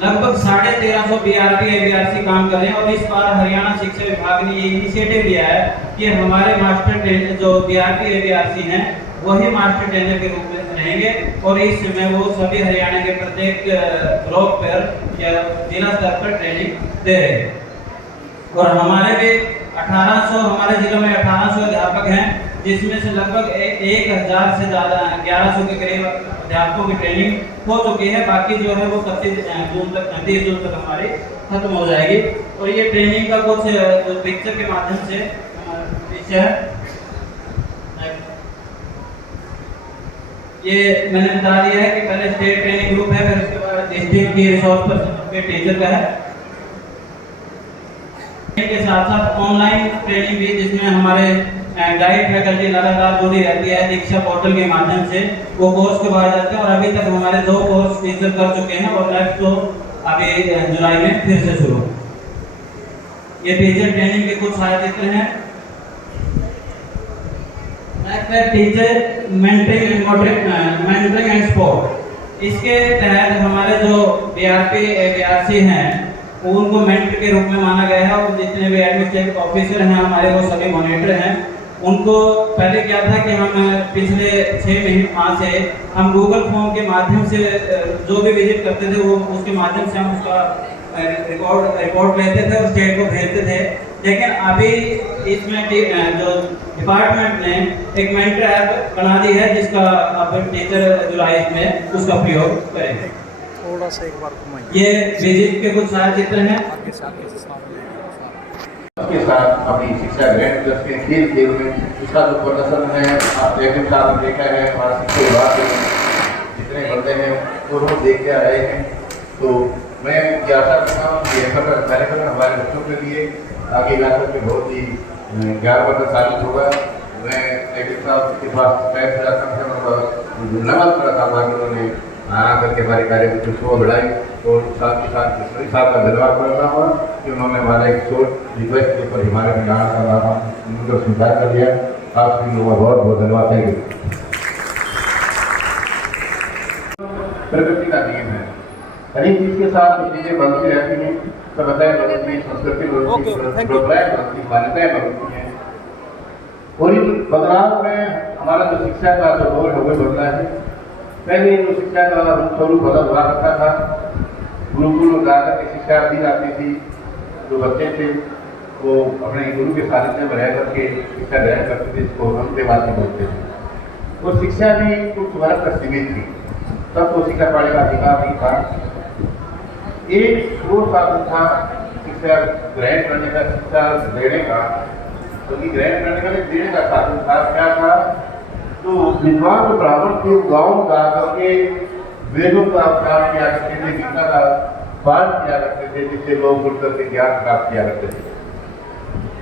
लगभग 1350 BRT ABRC काम कर रहे हैं। और इस बार हरियाणा शिक्षा विभाग ने ये इनिशिएटिव लिया है कि हमारे मास्टर ट्रेनर जो BRT ABRC हैं वही मास्टर ट्रेनर के रूप में रहेंगे और इस समय वो सभी हरियाणा के प्रत्येक ब्लॉक पर या जिला स्तर पर ट्रेनिंग दे रहे हैं। और हमारे भी 1800 हमारे जिले में 1800 अध्यापक हैं, जिसमें से लगभग 1000 से ज़्यादा 1100 के करीब अध्यापकों की ट्रेनिंग हो चुकी है। बाकी जो है वो 30 जून तक हमारी खत्म हो जाएगी। और ये ट्रेनिंग का कुछ पिक्चर के माध्यम से पीछे है, ये मैंने बता दिया है कि पहले स्टेट ट्रेनिंग ग्रुप है, फिर उसके बाद डिस्ट्रिक्ट की रिसोर्स पर्सन के टीचर का है। के साथ साथ ऑनलाइन ट्रेनिंग भी, जिसमें हमारे गाइड फैकल्टी लगातार जुड़ी रहती है दीक्षा पोर्टल के माध्यम से, वो कोर्स करवाए जाते हैं। और अभी तक हमारे 2 कोर्स टीचर कर चुके हैं और नेक्स्ट तो अभी जुलाई में फिर से शुरू। ये टीचर ट्रेनिंग के कुछ छायाचित्र हैं। नेक्स्ट है टीचर मेंटरिंग एंड सपोर्ट। इसके तहत हमारे जो BRP ABRC हैं उनको मेंटर के रूप में माना गया है और जितने भी एडमिनिस्ट्रेटिव ऑफिसर हैं हमारे वो सभी मॉनिटर हैं। उनको पहले क्या था कि हम पिछले 6 माह से हम गूगल फॉर्म के माध्यम से जो भी विजिट करते थे वो उसके माध्यम से हम उसका रिपोर्ट लेते थे और स्टेट को भेजते थे। लेकिन अभी इसमें जो डिपार्टमेंट ने एक मेंटर ऐप बना दी है जिसका अब टीचर जुलाई में उसका प्रयोग करेंगे। थोड़ा सा एक बार घुमाइए। ये विजिट के कुछ छायाचित्र हैं। के साथ अपनी शिक्षा ग्रहण करते हैं खेल में उसका जो प्रदर्शन है आप देखा है हमारा शिक्षा विभाग के जितने बंदे हैं वो लोग देख के आए हैं। तो मैं ये आशा करता हूँ कि ऐसा कार्यक्रम हमारे बच्चों के लिए आगे जाकर के बहुत ही ज्ञानवर्धक साबित होगा। मैं एक साहब के पास नमन करा था उन्होंने आकर के हमारे कार्यक्रम को बढ़ाई और साथ ही साथ साहब का धन्यवाद करता हूँ कि उन्होंने हमारा एक शोर्ट रिक्वेस्ट के ऊपर हिमालय में जाना का उनको स्वीकार कर लिया। आप सभी लोगों का बहुत बहुत धन्यवाद। Thank you. प्रकृति का नियम है, हर एक चीज के साथ चीजें बनती रहती हैं, सभ्यताएं बनती हैं, संस्कृति बनती है, परंपराएं बनती, मान्यताएं बनती हैं। और इन बदलाव में हमारा जो शिक्षा का जो दौर है वो बदला है। पहले जो शिक्षा का स्वरूप बदल हुआ करता था, गुरुकुल में जाकर के शिक्षा दी जाती थी। जो बच्चे थे वो अपने गुरु के सानिध्य में रह करके शिक्षा ग्रहण करते थे, इसको हम देवासी बोलते थे। और शिक्षा भी कुछ वर्ग तक सीमित थी, सबको शिक्षा पाने का अधिकार नहीं था। एक वो साधन था शिक्षा ग्रहण करने का, शिक्षा देने का, क्योंकि ग्रहण करने का देने का साधन था। क्या था? तो विद्वान जो ब्राह्मण थे गाँव में जा करके वेदों का प्राप्त किया करते थे, गीता का पाठ किया करते थे, जिससे लोग जुड़ करके ज्ञान प्राप्त किया करते थे।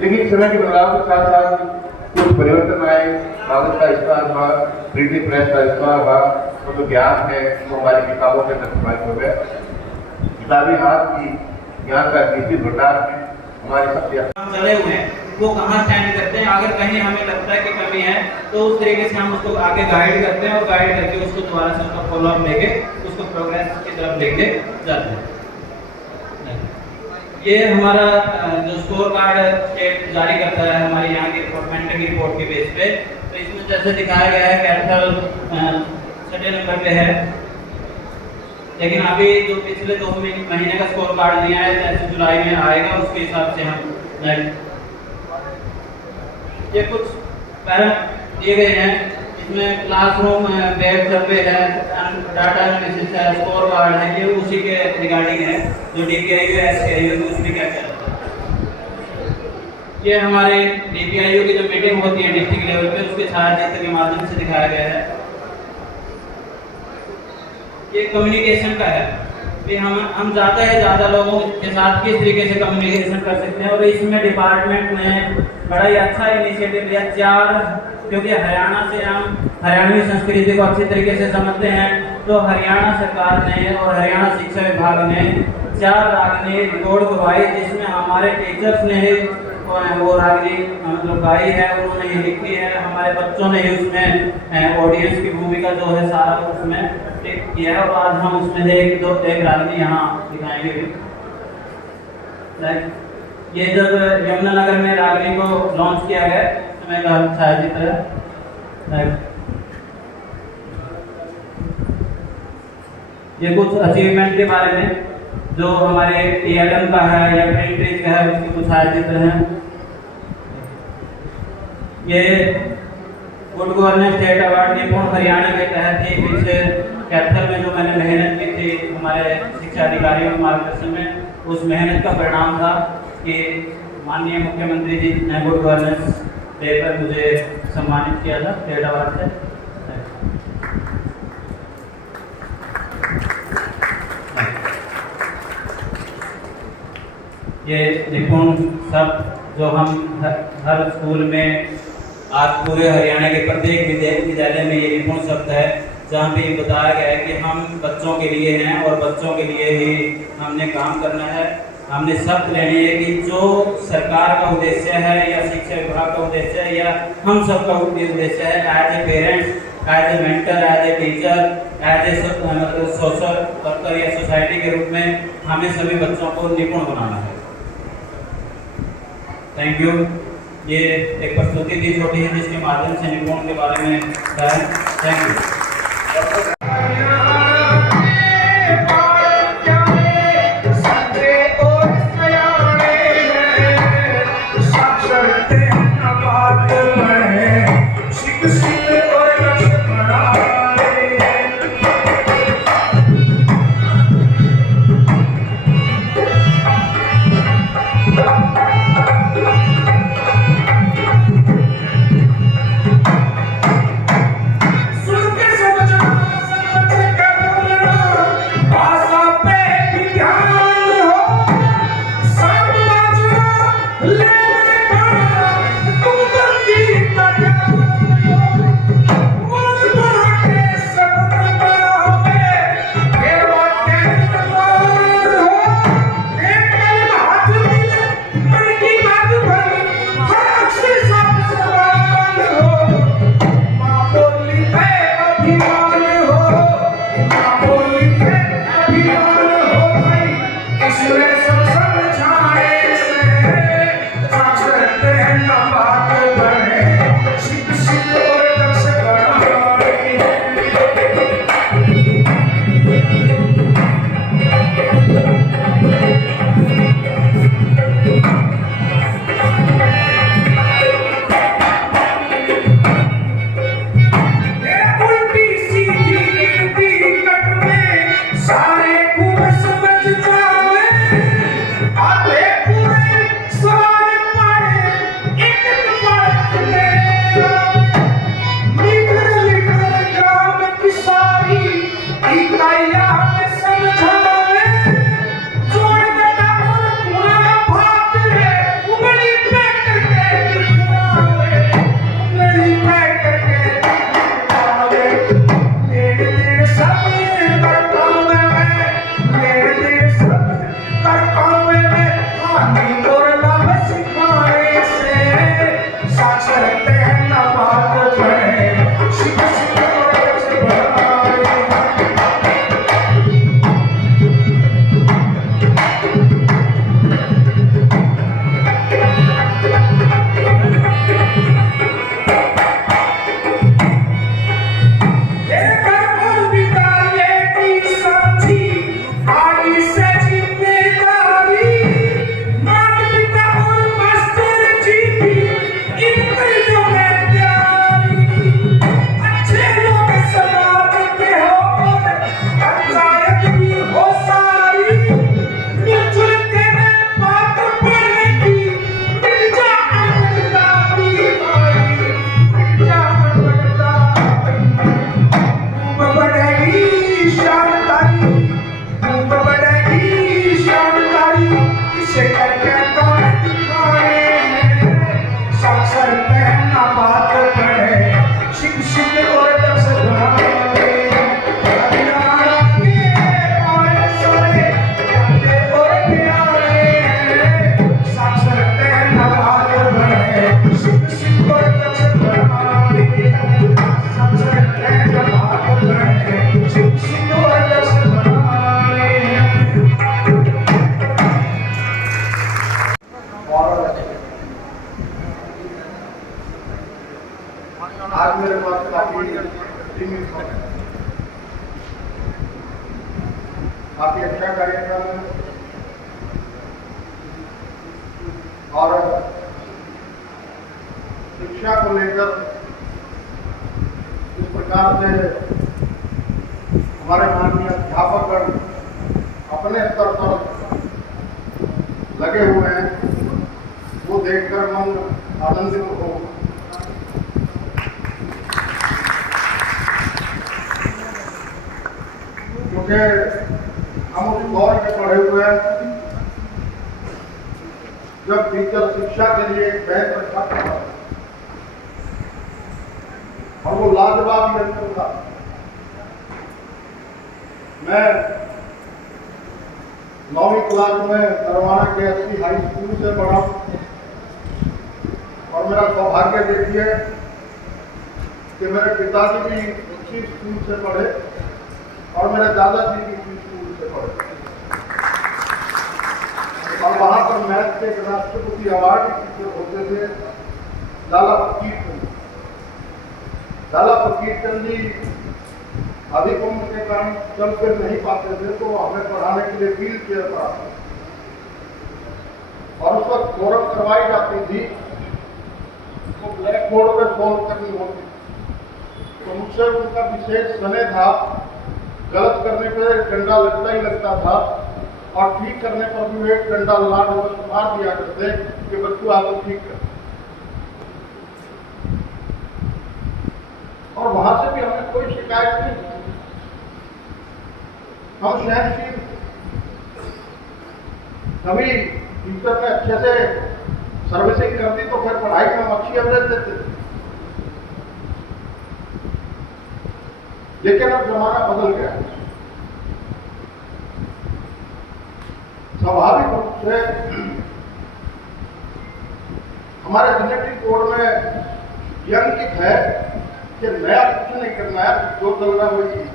लेकिन समय के बदलाव के साथ साथ कुछ परिवर्तन आए, कागज का इस्तेमाल हुआ, प्रिंटिंग प्रेस का इस्तेमाल हुआ, तो जो ज्ञान है वो हमारी किताबों के अंदर समाहित हो गया। किताबी हाथ की ज्ञान का निश्चित भंडार है हमारे सबसे चले हुए हैं वो कहाँ स्टैंड करते हैं। अगर कहीं हमें लगता है कि कमी है तो उस तरीके से हम उसको आगे गाइड करते हैं और गाइड करके उसको दोबारा से उसका फॉलो अप लेके उसको प्रोग्रेस की तरफ लेके जाते हैं। ये हमारा जो स्कोर कार्ड स्टेट जारी करता है हमारी यहाँ की गवर्नमेंट की रिपोर्ट के बेस पे, तो इसमें जैसे दिखाया गया है कैथल छठे नंबर पे है, लेकिन अभी जो पिछले 2 महीने का स्कोर कार्ड नहीं आया, जैसे जुलाई में आएगा उसके हिसाब से हम ये कुछ पैरम दिए गए हैं। इसमें क्लासरूम वेब सर्वे है, डाटा एनालिसिस है, स्कोर कार्ड है, ये उसी के रिगार्डिंग है जो DPIU SKIU तो उसमें क्या क्या रहता है। ये हमारे DPIU की जो मीटिंग होती है डिस्ट्रिक्ट लेवल पे उसके छायाचित्र के माध्यम से दिखाया गया है। ये कम्युनिकेशन का है कि हम ज़्यादा से ज़्यादा लोगों के साथ किस तरीके से कम्युनिकेशन कर सकते हैं, और इसमें डिपार्टमेंट ने बड़ा ही अच्छा इनिशिएटिव लिया। 4 क्योंकि हरियाणा से हम हरियाणवी संस्कृति को अच्छी तरीके से समझते हैं, तो हरियाणा सरकार ने और हरियाणा शिक्षा विभाग ने 4 रागनी रिकॉर्ड करवाई, जिसमें हमारे टीचर्स ने वो रागनी मतलब गाई है, उन्होंने ये लिखी है, हमारे बच्चों ने उसमें ऑडियंस की भूमिका जो है सारा उसमें किया है। और आज हम उसमें से एक रागनी यहाँ दिखाएंगे। ये जब यमुनानगर में रागनी को लॉन्च किया गया समय का छायाचित्र है। ये कुछ अचीवमेंट के बारे में जो हमारे TLM का है या प्रिंटेज का है उसके कुछ छायाचित्र हैं। ये गुड गवर्नेंस स्टेट अवार्ड निपुण हरियाणा के तहत ही पीछे कैथल में जो मैंने मेहनत की थी हमारे शिक्षा अधिकारियों के मार्गदर्शन में, उस मेहनत का परिणाम था कि माननीय मुख्यमंत्री जी ने गुड गवर्नेंस डे पर मुझे सम्मानित किया था स्टेट अवार्ड से। ये निपुण सब जो हम हर स्कूल में आज पूरे हरियाणा के प्रत्येक विद्यालय में ये निपुण शब्द है, जहाँ पे ये बताया गया है कि हम बच्चों के लिए हैं और बच्चों के लिए ही हमने काम करना है। हमने शब्द लेनी है कि जो सरकार का उद्देश्य है या शिक्षा विभाग का उद्देश्य है या हम सब का उद्देश्य है, as a parents, as a mentor, as a teacher, as a social worker या सोसाइटी के रूप में हमें सभी बच्चों को निपुण बनाना है। Thank you. ये एक प्रस्तुति थी छोटी है जिसके माध्यम से निपुण के बारे में बताया। Thank you. काफी अच्छा कार्यक्रम है और शिक्षा को लेकर इस प्रकार से हमारे माननीय अध्यापक अपने स्तर पर लगे हुए हैं, वो देखकर मन आनंदित हो। क्योंकि हम उस दौर के पढ़े हुए हैं जब टीचर शिक्षा के लिए एक बैच रखा था और वो लाजवाब यंत्र था। मैं 9वीं क्लास में नरवाना के एससी हाई स्कूल से पढ़ा और मेरा सौभाग्य देखिए कि मेरे पिताजी भी उसी स्कूल से पढ़े और मेरे दादाजी भी उसी स्कूल से पढ़े और वहां पर मैथ के एक राष्ट्रपति अवार्ड टीचर होते थे लाला फकीर चंद। लाला फकीर चंद जी अधिक उम्र के कारण चल फिर नहीं पाते थे, तो हमें पढ़ाने के लिए व्हील चेयर पर आते और उस वक्त फोरम करवाई जाती थी तो ब्लैक बोर्ड पर सॉल्व करनी होती। तो मुझसे उनका विशेष स्नेह था, गलत करने पर डंडा लगता ही लगता था और ठीक करने पर भी एक डंडा लाड मार दिया करते कि बच्चों आप ठीक कर। और वहां से भी हमें कोई शिकायत नहीं, हम सहनशील। कभी टीचर ने अच्छे से सर्विसिंग कर दी तो फिर पढ़ाई में हम अच्छी एवरेज देते थे। लेकिन अब जमाना बदल गया। स्वाभाविक रूप से हमारे जेनेटिक कोड में यह अंकित है कि नया कुछ नहीं करना है, जो चल रहा है वही चीज।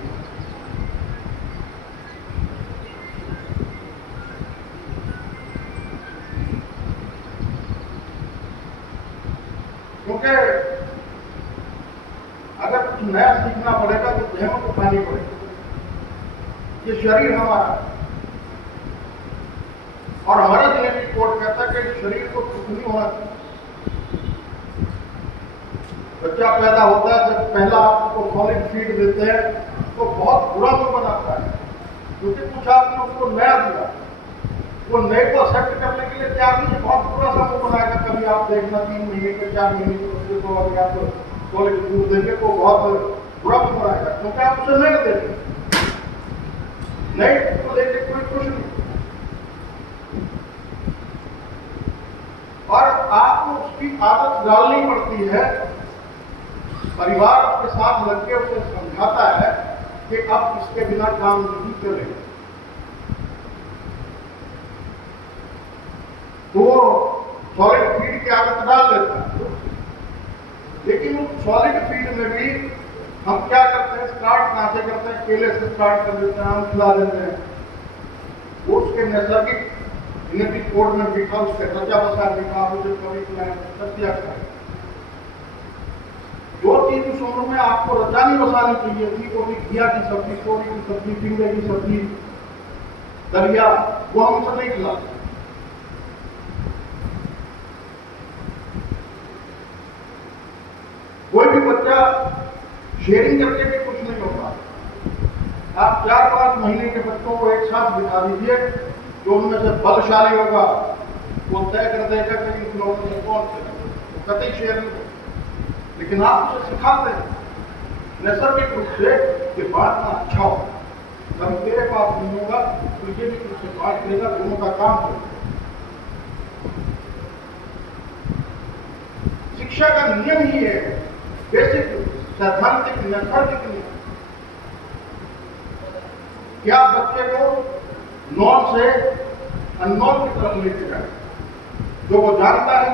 क्योंकि अगर कुछ नया सीखना पड़ेगा तो जहमत उठानी पड़ेगी। ये शरीर हमारा और हमारा जेनेटिक कोड कहता है कि शरीर को कुछ नहीं होना चाहिए। बच्चा पैदा होता है, जब पहला आपको सॉलिड फीड देते हैं तो बहुत बुरा मुंह बनाता है, क्योंकि कुछ आपने उसको नया दिया, वो नए को एक्सेप्ट करने के लिए तैयार नहीं, बहुत बुरा सा मुंह बनाएगा। कभी आप देखना 3 महीने के 4 महीने के बच्चे को अगर आप सॉलिड दूध देंगे तो बहुत बुरा मुंह बनाएगा, क्योंकि आप उसे नए देंगे। नए को लेके कोई खुश नहीं और आपको उसकी आदत डालनी पड़ती है। परिवार के साथ लग के उसे समझाता है कि अब इसके बिना काम नहीं चलेगा। तो वो सॉलिड फीड की आदत डाल देता है, लेकिन उस सॉलिड फीड में भी हम क्या करते हैं, स्टार्ट कहां से करते हैं, केले से स्टार्ट कर देते हैं, हम खिला देते हैं। वो उसके नैसर्गिक जेनेटिक कोड में लिखा, उसके रचा बसा लिखा, उसे कभी सत्या करें। जो चीज उस उम्र में आपको रचानी बसानी चाहिए थी, वो भी घिया की सब्जी, तोरी की सब्जी, टिंडे की सब्जी, दलिया, वो हम उसे नहीं खिलाते। कोई भी बच्चा शेयरिंग करके भी कुछ नहीं होता। आप 4-5 महीने के बच्चों को एक साथ बिठा दीजिए, जो उनमें से बलशाली होगा वो तय कर देगा कि इन लोगों में कौन से, वो कतई शेयर नहीं। लेकिन आप उसे सिखाते हैं नैसर्गिक रूप से कि बांटना अच्छा हो। कभी तेरे पास नहीं होगा तो ये भी तुझसे बांट देगा, दोनों का काम होगा। शिक्षा का नियम ही है, बेसिक सैद्धांतिक नैसर्गिक नियम, कि आप बच्चे को नॉन से अननॉन की तरफ लेके जाए। जो वो जानता है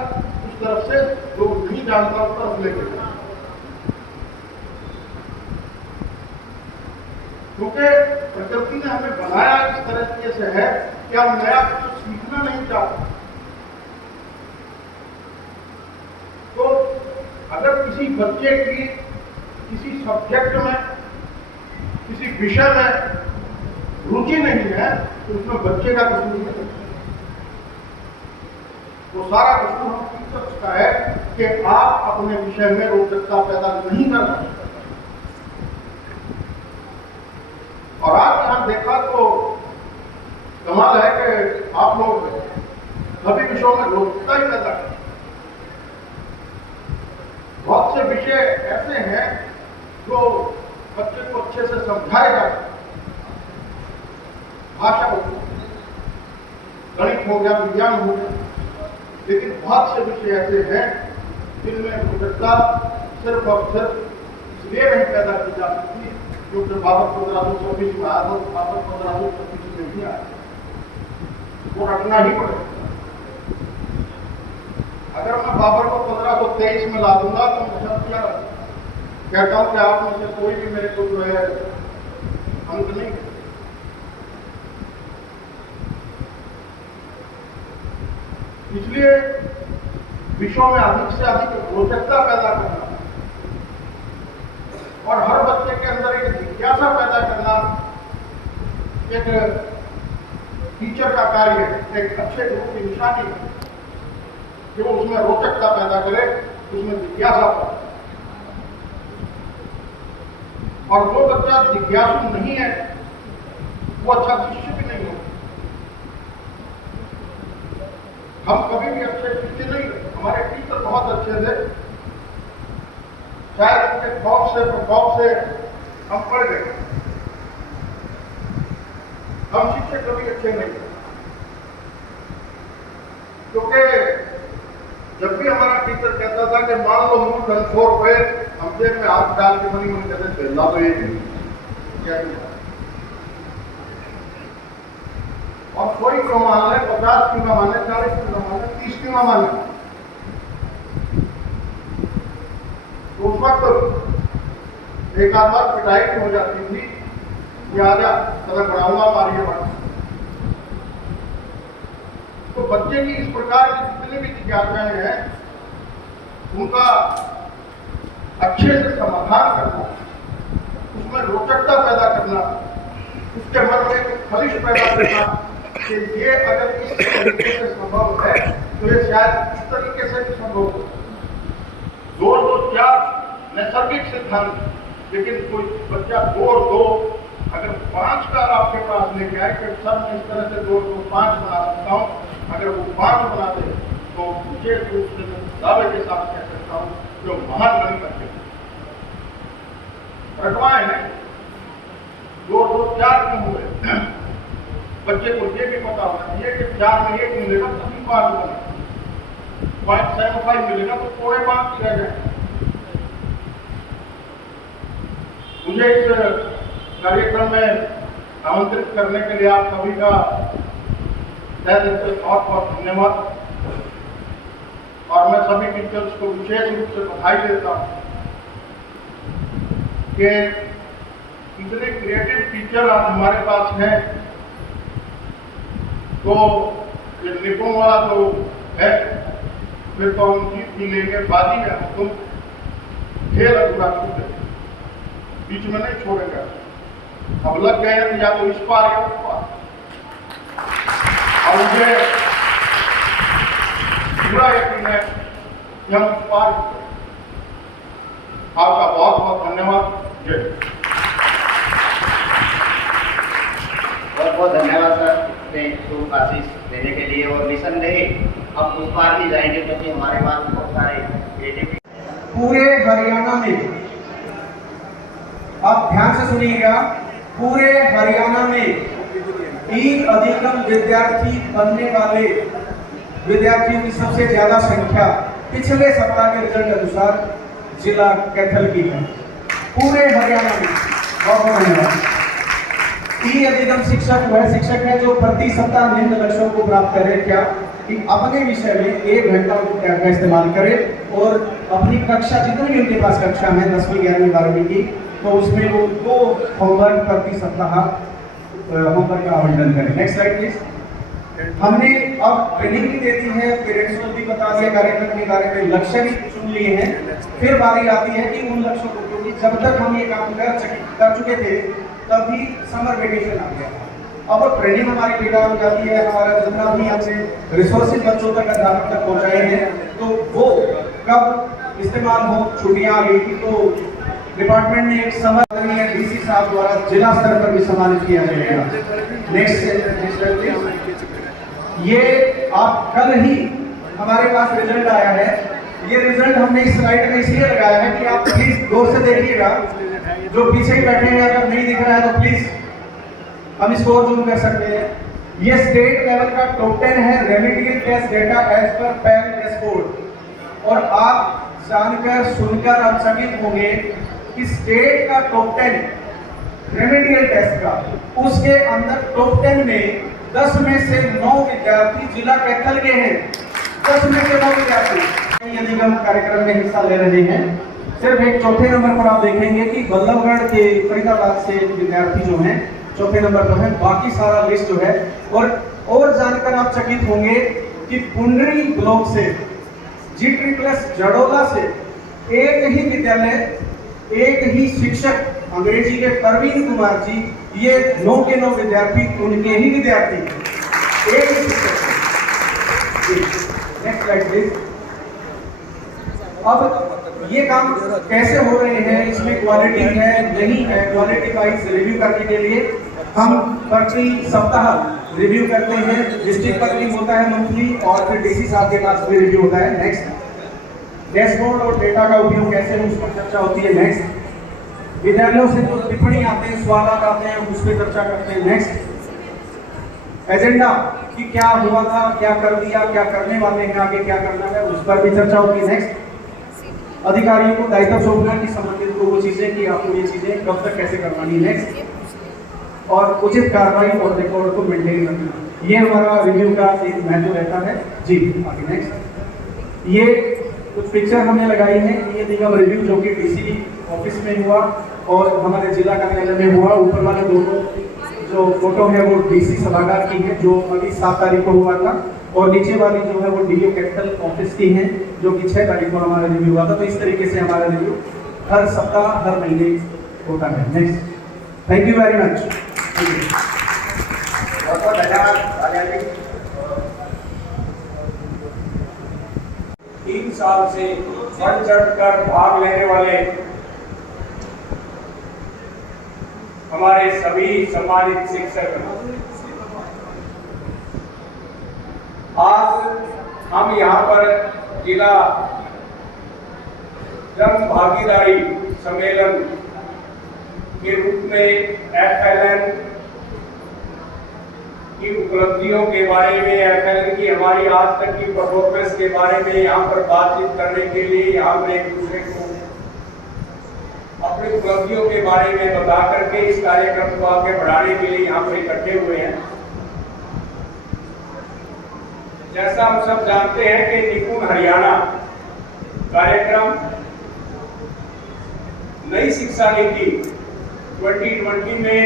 उस तरफ से, जो वो नहीं जानता उस तरफ लेके जाए। क्योंकि प्रकृति ने हमें बनाया इस तरीके से है कि हम नया कुछ सीखना नहीं चाहते। तो अगर किसी बच्चे की किसी सब्जेक्ट में, किसी विषय में रुचि नहीं है तो उसमें बच्चे का कसूर नहीं है। वो सारा कसूर हम टीचर्स का है कि आप अपने विषय में रोचकता पैदा नहीं कर रहे। और आज यहाँ देखा तो कमाल है कि आप लोग सभी विषयों में रोचकता ही पैदा करें। बहुत से विषय ऐसे हैं जो बच्चे को अच्छे से समझाए जा सकते, भाषा हो गया, गणित हो गया, विज्ञान हो गया, लेकिन बहुत से विषय ऐसे हैं जिनमें रोचकता सिर्फ और सिर्फ इसलिए नहीं पैदा की जा सकती क्योंकि बाबत 1526 में आया था, बाबत 1526 में नहीं आया, वो रखना ही पड़ेगा। अगर मैं बाबर को 1523 में ला दूंगा तो मैं सब क्या कहता हूं कि आप में से कोई भी मेरे को जो है अंक नहीं। इसलिए विषयों में अधिक से अधिक रोचकता पैदा करना और हर बच्चे के अंदर एक जिज्ञासा पैदा करना एक टीचर का कार्य है, एक अच्छे गुरु की निशानी है कि वो उसमें रोचकता पैदा करे, उसमें जिज्ञासा पैदा। और जो बच्चा जिज्ञासु नहीं है वो अच्छा शिष्य भी नहीं होता। हम कभी भी अच्छे शिष्य नहीं रहे। हमारे टीचर बहुत अच्छे थे, शायद उनके खौफ से प्रभाव से हम पढ़ गए। हम शिक्षक कभी अच्छे नहीं थे क्योंकि जब भी हमारा टीचर कहता था कि मान लो मूल धन 100 रुपए, हम जेब में हाथ डाल के मनी मनी कहते थे ला तो ये क्या और कोई क्यों मान ले, 50 क्यों ना माने, 40 क्यों ना माने, 30 क्यों ना माने। तो उस वक्त एक आध बार पिटाई भी हो जाती थी कि आजा सदक बढ़ाऊंगा मारिए बढ़ा। तो बच्चे की इस प्रकार की जितनी भी जिज्ञासाएं हैं उनका अच्छे से समाधान करना, उसमें रोचकता पैदा करना, उसके मन में एक खलिश पैदा करना कि ये अगर इस तरीके से संभव है तो ये शायद इस तरीके से भी संभव हो। 2 और 2 4 नैसर्गिक सिद्धांत, लेकिन कोई बच्चा 2 और 2 अगर 5 का आपके पास लेके आए कि सर मैं इस तरह से 2 और 2 5 बना सकता हूँ, अगर वो 5 बना दे तो विशेष रूप से दावे के साथ कह सकता हूँ जो महान नहीं करते रटवाए हैं। 2 और 2 4 क्यों हुए, बच्चे को ये भी पता होना चाहिए कि 4 में 1 मिलेगा तभी 5 बने, 0.75 मिलेगा तो 5.5 की रह जाए। मुझे इस कार्यक्रम में आमंत्रित करने के लिए आप सभी का तहे दिल से बहुत बहुत धन्यवाद। और मैं सभी टीचर्स को विशेष रूप से बधाई देता हूँ कि इतने क्रिएटिव टीचर आज हमारे पास हैं। तो ये निपुण वाला जो है फिर तो हम जीत भी लेंगे, बाजी है, तुम खेल अधूरा छूटे, बीच में नहीं छोड़ेगा। अब लग गए हैं या तो इस पार या उस पार, और मुझे पूरा यकीन है कि हम उस पार। आपका बहुत बहुत धन्यवाद। जय। बहुत बहुत धन्यवाद सर इतने शुभ आशीष देने के लिए। और निसंदेह अब उस पार ही जाएंगे क्योंकि हमारे पास बहुत सारे क्रिएटिव। पूरे हरियाणा में, आप ध्यान से सुनिएगा, पूरे हरियाणा में ई अधिकतम विद्यार्थी बनने वाले विद्यार्थियों की सबसे ज्यादा संख्या पिछले सप्ताह के रिजल्ट अनुसार जिला कैथल की है। पूरे हरियाणा में। बहुत बहुत धन्यवाद। ई अधिगम शिक्षक वह शिक्षक है जो प्रति सप्ताह निम्न लक्ष्यों को प्राप्त करे। क्या कि अपने विषय में 1 घंटा का इस्तेमाल करे और अपनी कक्षा जितनी भी उनके पास कक्षा है 10वीं 11वीं 12वीं की, तो उसमें वो 2 होमवर्क प्रति सप्ताह होमवर्क का आवंटन करें। Next slide please. हमने अब ट्रेनिंग भी दे दी है, पेरेंट्स को भी बता दिया कार्यक्रम के बारे में, लक्ष्य भी सुन लिए हैं। फिर बारी आती है कि उन लक्ष्यों को, क्योंकि जब तक हम ये काम कर चुके थे तभी समर वेकेशन आ गया। अब वो ट्रेनिंग हमारी बेकार हो जाती है, हमारा जितना भी हमने रिसोर्सेज बच्चों तक अध्यापक तक पहुंचाए हैं तो वो कब इस्तेमाल हो, छुट्टियां आ गई थी तो डिपार्टमेंट ने एक समन्वय डीसी साहब द्वारा जिला स्तर पर भी सम्मानित किया जाएगा। नेक्स्ट ये आप कल ही हमारे पास रिजल्ट आया है। ये रिजल्ट हमने इस स्लाइड में इसलिए लगाया है कि आप प्लीज गौर से देखिएगा, जो पीछे बैठे हैं अगर नहीं दिख रहा है तो प्लीज हम इसको और जूम कर सकते हैं। ये स्टेट लेवल का टॉप 10 है remedial test data as per pan dashboard, और आप जानकर सुनकर आप चकित होंगे कि स्टेट का टॉप 10 रेमेडियल टेस्ट का, उसके अंदर टॉप 10 में 10 में से 9 विद्यार्थी जिला कैथल के हैं। 10 में से 9 विद्यार्थी यदि हम कार्यक्रम में हिस्सा ले रहे हैं। सिर्फ एक चौथे नंबर पर आप देखेंगे कि बल्लभगढ़ के फरीदाबाद से विद्यार्थी जो हैं चौथे नंबर पर है, बाकी सारा लिस्ट जो है। और जानकर आप चकित होंगे कि पुंडरी ब्लॉक से G++ जडोला से एक ही विद्यालय, एक ही शिक्षक अंग्रेजी के प्रवीण कुमार जी, ये 9 के 9 विद्यार्थी उनके ही विद्यार्थी, एक ही शिक्षक। Next slide please. अब ये काम कैसे हो रहे हैं, इसमें क्वालिटी है नहीं है, क्वालिटी वाइज रिव्यू करने के लिए हम प्रति सप्ताह रिव्यू करते हैं। डिस्ट्रिक्ट पर भी होता है मंथली, और फिर डीसी साहब के पास भी रिव्यू होता है। नेक्स्ट डैशबोर्ड और डेटा का उपयोग कैसे है उस पर चर्चा होती है। नेक्स्ट विद्यालयों से जो टिप्पणी आते हैं, सवाल आते हैं, उस पर चर्चा करते हैं। नेक्स्ट एजेंडा कि क्या हुआ था, क्या कर दिया, क्या करने वाले हैं, आगे क्या करना है, उस पर भी चर्चा होती है। नेक्स्ट अधिकारियों को दायित्व सौंपना कि संबंधित को वो चीजें कि आपको ये चीजें कब तक कैसे करवानी है। नेक्स्ट और उचित कार्रवाई और रिकॉर्ड को मेंटेन करना, ये हमारा रिव्यू का एक महत्व रहता है जी। आगे नेक्स्ट ये कुछ पिक्चर हमने लगाई है, ये निगम रिव्यू जो कि डीसी ऑफिस में हुआ और हमारे जिला कार्यालय में हुआ। ऊपर वाले दोनों जो फोटो है वो डीसी सभागार की है जो अभी 7 तारीख को हुआ था, और नीचे वाली जो है वो डीओ कैपिटल ऑफिस की है जो कि 6 तारीख को हमारा रिव्यू हुआ था। तो इस तरीके से हमारा रिव्यू हर सप्ताह हर महीने होता है। Next thank you very much. बहुत बहुत धन्यवाद। 3 साल से बढ़ चढ़कर भाग लेने वाले हमारे सभी सम्मानित शिक्षक, आज हम यहाँ पर जिला जन भागीदारी सम्मेलन के रूप में FLN की उपलब्धियों के बारे में, FLN की हमारी आज तक की परफॉर्मेंस के बारे में यहाँ पर बातचीत करने के लिए यहाँ पर एक दूसरे को अपनी उपलब्धियों के बारे में बता करके इस कार्यक्रम को आगे बढ़ाने के लिए यहाँ पर इकट्ठे हुए हैं। जैसा हम सब जानते हैं कि निपुण हरियाणा कार्यक्रम नई शिक्षा नीति 2020 में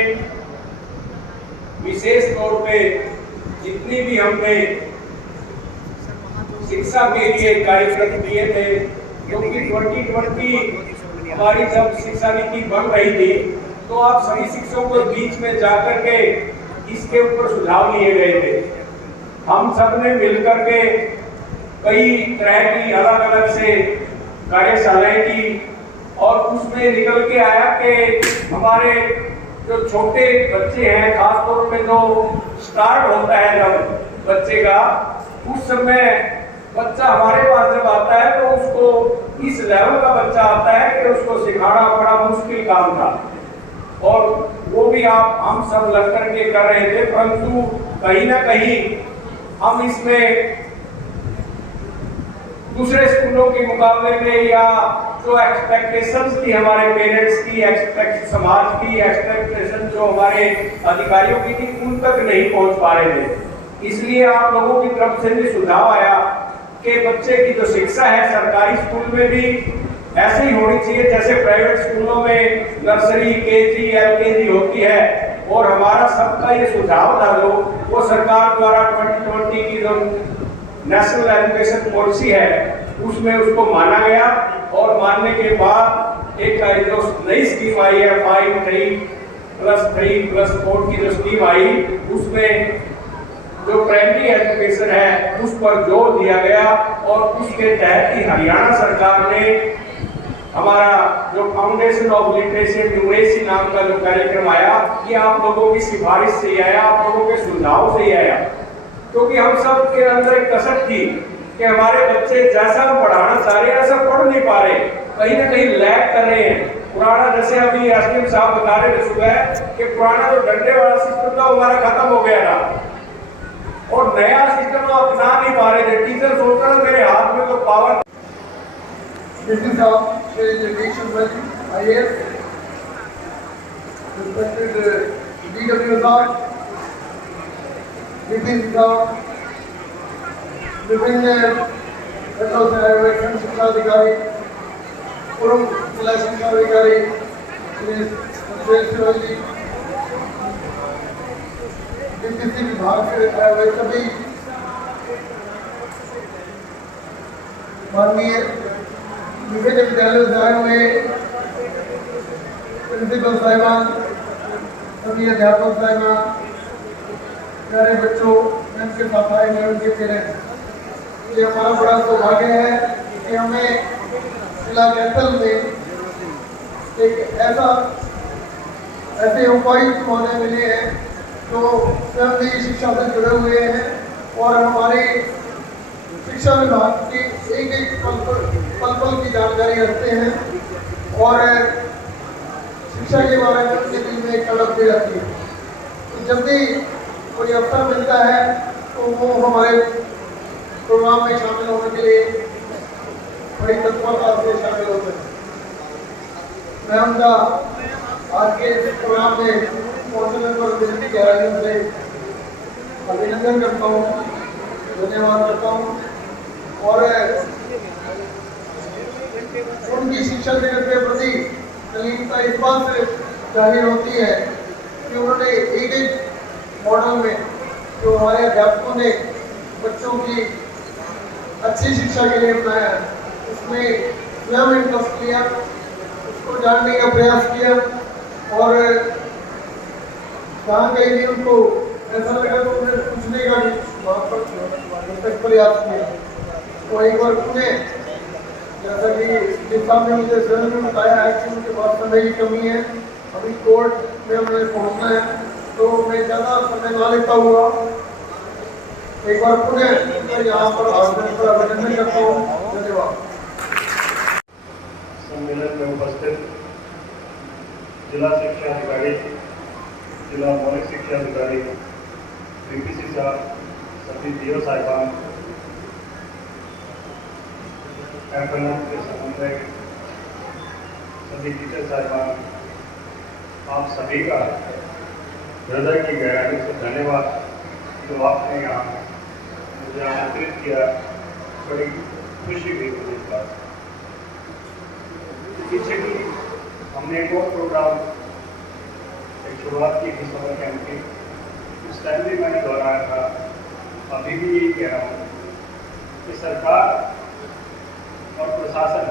विशेष तौर पे जितनी भी हमने शिक्षा के लिए कार्यक्रम दिए थे, क्योंकि 2020 हमारी जब शिक्षा नीति बन रही थी तो आप सभी शिक्षकों के बीच में जाकर के इसके ऊपर सुझाव लिए गए थे। हम सब ने मिलकर के कई तरह की अलग अलग से कार्यशालाएं की और उसमें निकल के आया कि हमारे जो छोटे बच्चे हैं, खासतौर पे जो स्टार्ट होता है जब बच्चे का, उस समय बच्चा हमारे पास जब आता है तो उसको इस लेवल का बच्चा आता है कि उसको सिखाना बड़ा मुश्किल काम था, और वो भी हम सब लग करके कर रहे थे। परंतु कहीं ना कहीं हम इसमें दूसरे स्कूलों के मुकाबले में या जो एक्सपेक्टेशंस थी हमारे पेरेंट्स की, समाज की एक्सपेक्टेशन जो हमारे अधिकारियों की थी, उन तक नहीं पहुंच पा रहे थे। इसलिए आप लोगों की तरफ से भी सुझाव आया कि बच्चे की जो शिक्षा है सरकारी स्कूल में भी ऐसे ही होनी चाहिए जैसे प्राइवेट स्कूलों में नर्सरी, KG, LKG होती है। और हमारा सबका ये सुझाव था जो वो सरकार द्वारा 2020 की जो नेशनल एजुकेशन पॉलिसी है उसमें उसको माना गया, और मानने के बाद एक जो नई स्कीम आई है 5 नई +3 +4 की जो स्कीम आई उसमें जो प्राइमरी एजुकेशन है उस पर जोर दिया गया और उसके तहत ही हरियाणा सरकार ने हमारा जो foundation of literacy and numeracy नाम का जो कार्यक्रम आया, ये आप लोगों की सिफारिश से ही आया, आप लोगों के सुझाव से ही आया, क्योंकि हम सब के अंदर एक कसक थी कि हमारे बच्चे जैसा हम पढ़ाना चाह रहे हैं ऐसा पढ़ नहीं पा रहे, कहीं ना कहीं लैग कर रहे हैं। पुराना, जैसे अभी एसडीएम साहब बता रहे थे सुबह कि पुराना जो डंडे वाला सिस्टम था हमारा खत्म हो गया था और नया सिस्टम हम अपना नहीं पा रहे थे। टीचर सोचता था मेरे हाथ में तो power. Meeting of Shri Jagdishwar Bhaji, IAS, respected DW Sahab, DP Sahab, विभिन्न हेडों से आए हुए खंड शिक्षा अधिकारी, पूर्व जिला शिक्षा अधिकारी श्री सुरेश सिरोही जी, डीपीसी विभाग से आए हुए सभी माननीय विभिन्न विद्यालयों से आए हुए प्रिंसिपल साहिबान, सभी अध्यापक साहिबान, प्यारे बच्चों, उनके साथ आए हुए उनके पेरेंट्स, ये हमारा बड़ा सौभाग्य है कि हमें जिला कैथल में एक ऐसे उपायुक्त महोदय मिले हैं जो स्वयं भी शिक्षा से जुड़े हुए हैं और हमारे शिक्षा विभाग की एक पल की जानकारी रखते हैं और शिक्षा के बारे में उनके दिल में एक तड़प भी रहती है। तो जब भी कोई अवसर मिलता है तो वो हमारे प्रोग्राम में शामिल होने के लिए बड़ी तत्परता से शामिल होते हैं। मैं उनका आज के प्रोग्राम में पहुंचने पर दिल की गहराइयों से अभिनंदन करता हूँ, धन्यवाद करता हूँ और उनकी शिक्षा जगत के प्रति तल्लीनता इस बात से जाहिर होती है कि उन्होंने एक मॉडल में जो हमारे अध्यापकों ने बच्चों की अच्छी शिक्षा के लिए अपनाया, उसमें स्वयं इंटरेस्ट लिया, उसको जानने का प्रयास किया और जहाँ कहीं भी उनको ऐसा लगा तो उन्हें पूछने का भी वहाँ पर प्रयास किया। तो एक बार पुनः जैसा कि जिस सामने मुझे स्वयं ने बताया है कि उनके पास समय की कमी है, अभी कोर्ट में उन्हें पहुँचना है, तो मैं ज़्यादा समय ना लेता हुआ एक बार पुनः मैं यहाँ पर अभिनंदन करता हूँ। धन्यवाद। सम्मेलन में उपस्थित जिला शिक्षा अधिकारी, जिला मौलिक शिक्षा अधिकारी, डीपीसी साहब, सभी डीओ साहिबान, एफएनएम के समन्वय, सभी टीचर साहिबान, आप सभी का हृदय की गहराई से धन्यवाद जो आपने यहाँ मुझे आमंत्रित किया। बड़ी खुशी हुई मुझे इस बात। पीछे भी हमने एक और प्रोग्राम एक शुरुआत की थी समर कैंप की, उस टाइम भी मैंने दोहराया था, अभी भी यही कह रहा हूँ कि सरकार और प्रशासन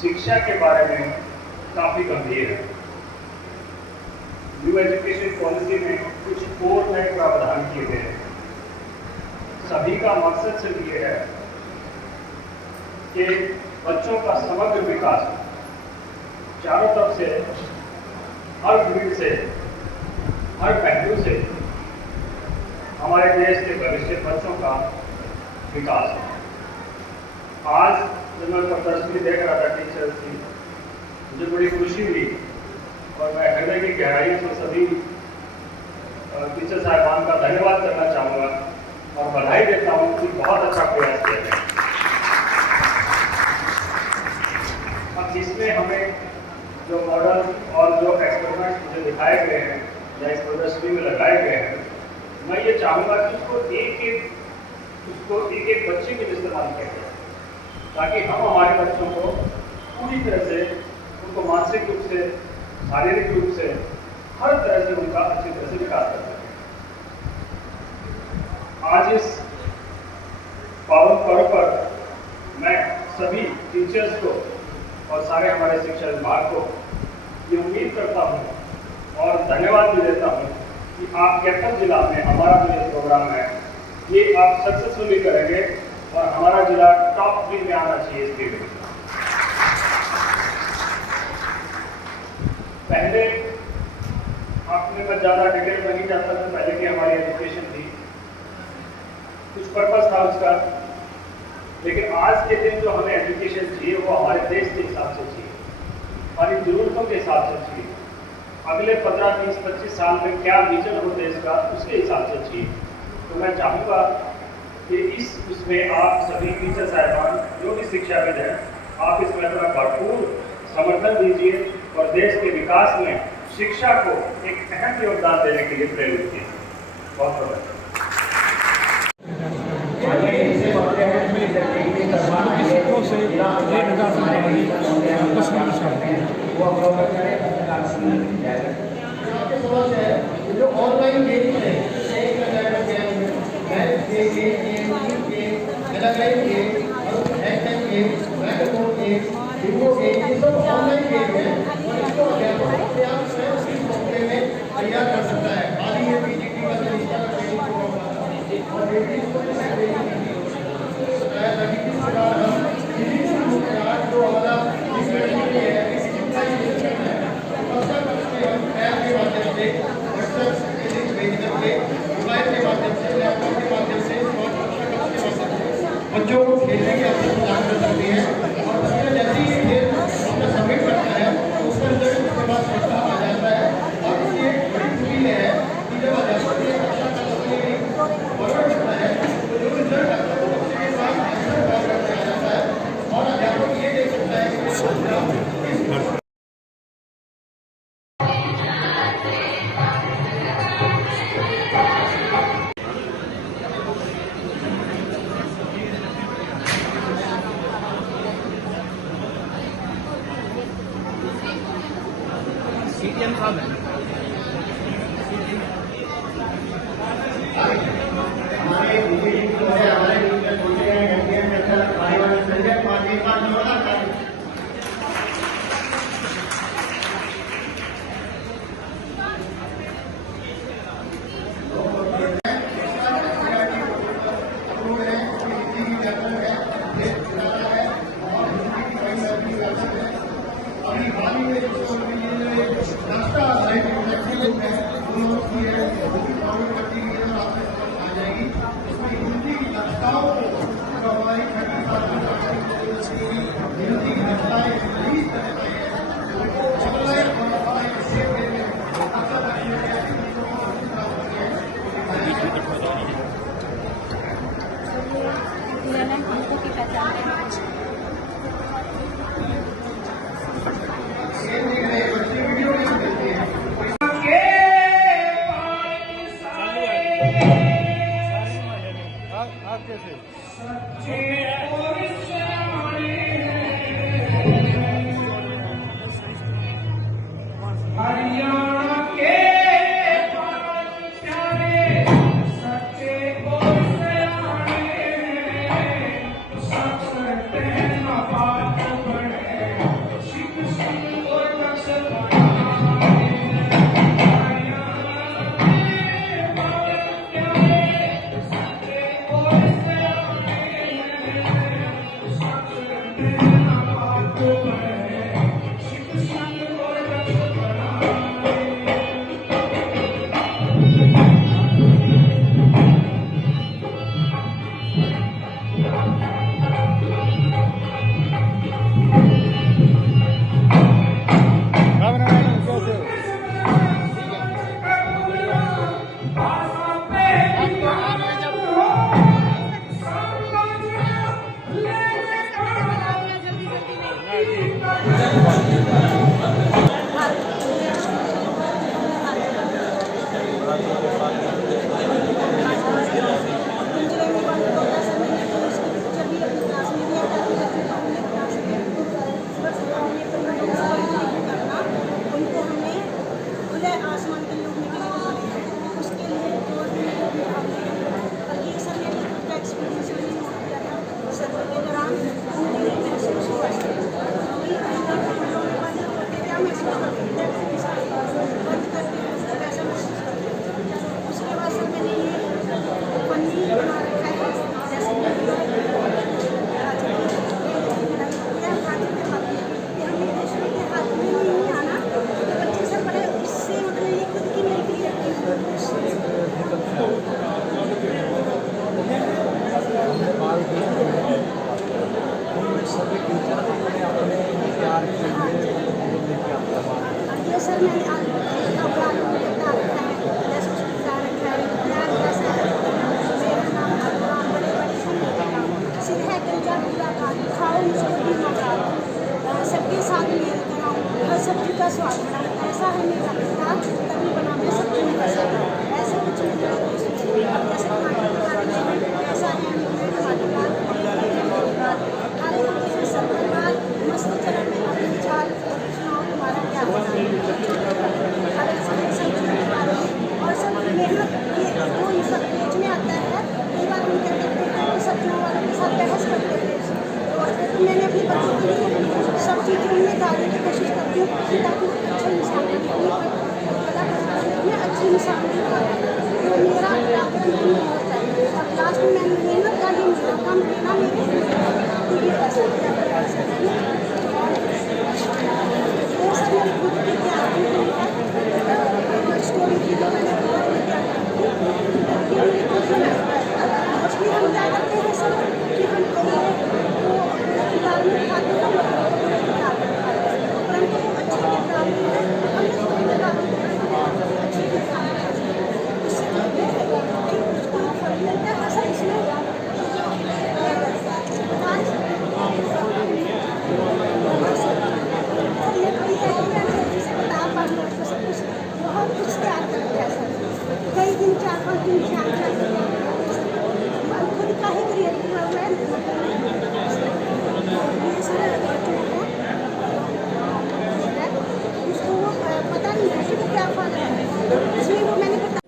शिक्षा के बारे में काफ़ी गंभीर है। न्यू एजुकेशन पॉलिसी में कुछ और नए प्रावधान किए गए हैं। सभी का मकसद सिर्फ ये है कि बच्चों का समग्र विकास चारों तरफ से, हर फील्ड से, हर पहलू से हमारे देश के भविष्य बच्चों का विकास है। आज जब मैं प्रदर्शनी देख रहा था टीचर्स की, मुझे बड़ी खुशी हुई और मैं हृदय की गहराई से सभी टीचर साहिबान का धन्यवाद करना चाहूँगा और बधाई देता हूँ कि बहुत अच्छा प्रयास किया गया। अब इसमें हमें जो मॉडल और जो एक्सपेरिमेंट्स मुझे दिखाए गए हैं या इस प्रदर्शनी में लगाए गए हैं, मैं ये चाहूँगा कि उसको एक एक बच्चे के लिए इस्तेमाल किया जाए, ताकि हम हमारे बच्चों को पूरी तरह से, उनको मानसिक रूप से, शारीरिक रूप से, हर तरह से उनका अच्छी तरह से विकास कर सकें। आज इस पावन पर्व पर मैं सभी टीचर्स को और सारे हमारे शिक्षा विभाग को ये उम्मीद करता हूँ और धन्यवाद भी देता हूँ कि आप कैथल जिला में हमारा जो ये प्रोग्राम है ये आप सक्सेसफुली करेंगे और हमारा जिला टॉप 3 में आना चाहिए इसके लिए। पहले आपने मैं ज़्यादा डिटेल में नहीं जाता था, पहले की हमारी एजुकेशन थी, कुछ पर्पस था उसका, लेकिन आज के दिन जो हमें एजुकेशन चाहिए वो हमारे देश के हिसाब से चाहिए, हमारी ज़रूरतों के हिसाब से चाहिए, अगले 15, 20, 25 साल में क्या विजन हो देश का उसके हिसाब से चाहिए। तो मैं चाहूँगा कि उसमें आप सभी टीचर साहिबान जो भी शिक्षाविद हैं, आप इसमें अपना भरपूर समर्थन दीजिए और देश के विकास में शिक्षा को एक अहम योगदान देने के लिए प्रेरित कीजिए। बहुत बहुत जो ऑनलाइन गेम है, ऑनलाइन गेम है और इसको अध्यापक अपने आप स्वयं इस मौके में तैयार कर सकता है। हाल ही में पीजीटी का तरीका और जो हमारा बच्चों को खेलने के अवसर प्रदान कर सकती है और बच्चे जैसे ही खेल अपना सबमिट करता है उसका रिजल्ट उसके बाद स्वतः आ जाता है। और इसकी एक बड़ी खूबी है कि जब अध्यापक एक कक्षा का अपने फॉरवर्ड करता है तो जो रिजल्ट आता है वो बच्चे के साथ आंसर फॉरवर्ड में आ जाता है और अध्यापक ये देख सकता है कि इंसान जो मेरा टारगेट नहीं होता है और लास्ट में मैंने मेहनत का ही काम लेना नहीं है तो ये ऐसा क्या कर सकते हैं। वो सब मेरी खुद की स्टोरी की तो मैंने बहुत तैयार की ये मेरी खुद की इसलिए हम क्या करते हैं सब कि हम करिए तो दाल में खाते हैं परंतु वो अच्छे के दाल में हम अच्छे के दाल इससे उसको फल मिलता है सब इसमें ये कोई है कि मैंने जिसे बता पा रही हूँ सब कुछ बहुत कुछ तैयार करके है सर कई दिन 4-5 दिन ध्यान खुद का ही क्रिएट किया हुआ है ये सर इसको वो पता नहीं है कि वो क्या फल है इसलिए वो मैंने बता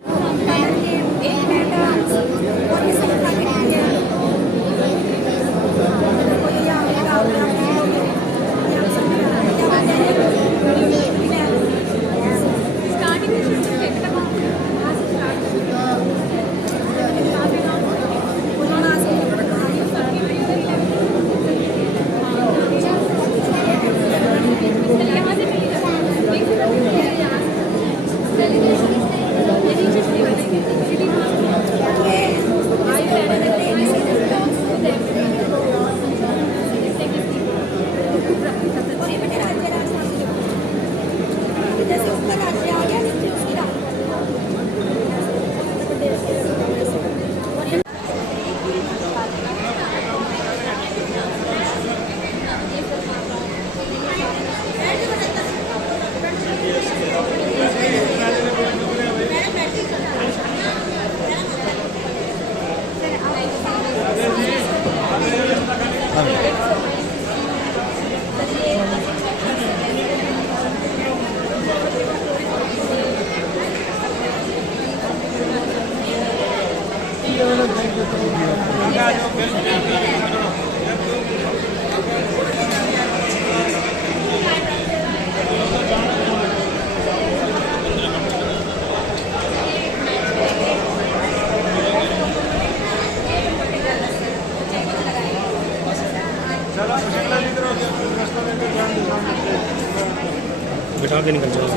बिठा के निकल जाओ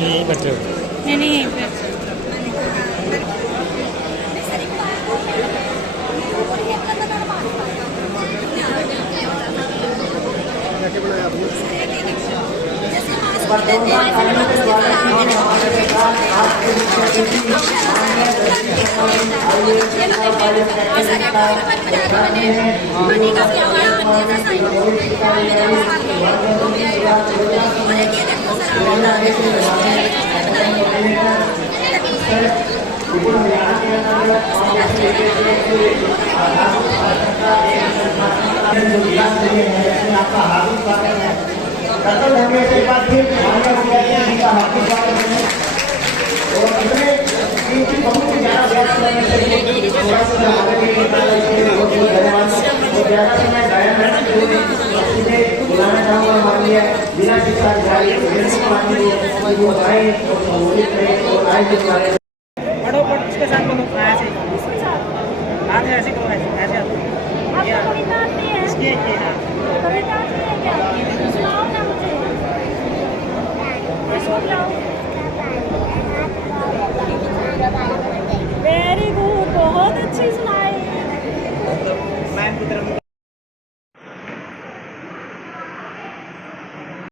ये यही बैठे हो नहीं यहीं पे आपका हार्दिक स्वागत है। प्रथम हमें एक बार फिर का हार्दिक स्वागत है और इतने इनकी बहुत ही ज्यादा व्यास करने से थोड़ा सा हमारे लिए बहुत बहुत धन्यवाद और ज्यादा समय गायन है सीधे बुलाना चाहूँगा हमारे लिए बिना शिक्षा जारी वो आए और संबोधित करें और आए के बारे में पढ़ो उसके साथ बोलो ऐसे आगे ऐसे करो ऐसे इसके वेरी गुड बहुत अच्छी सुना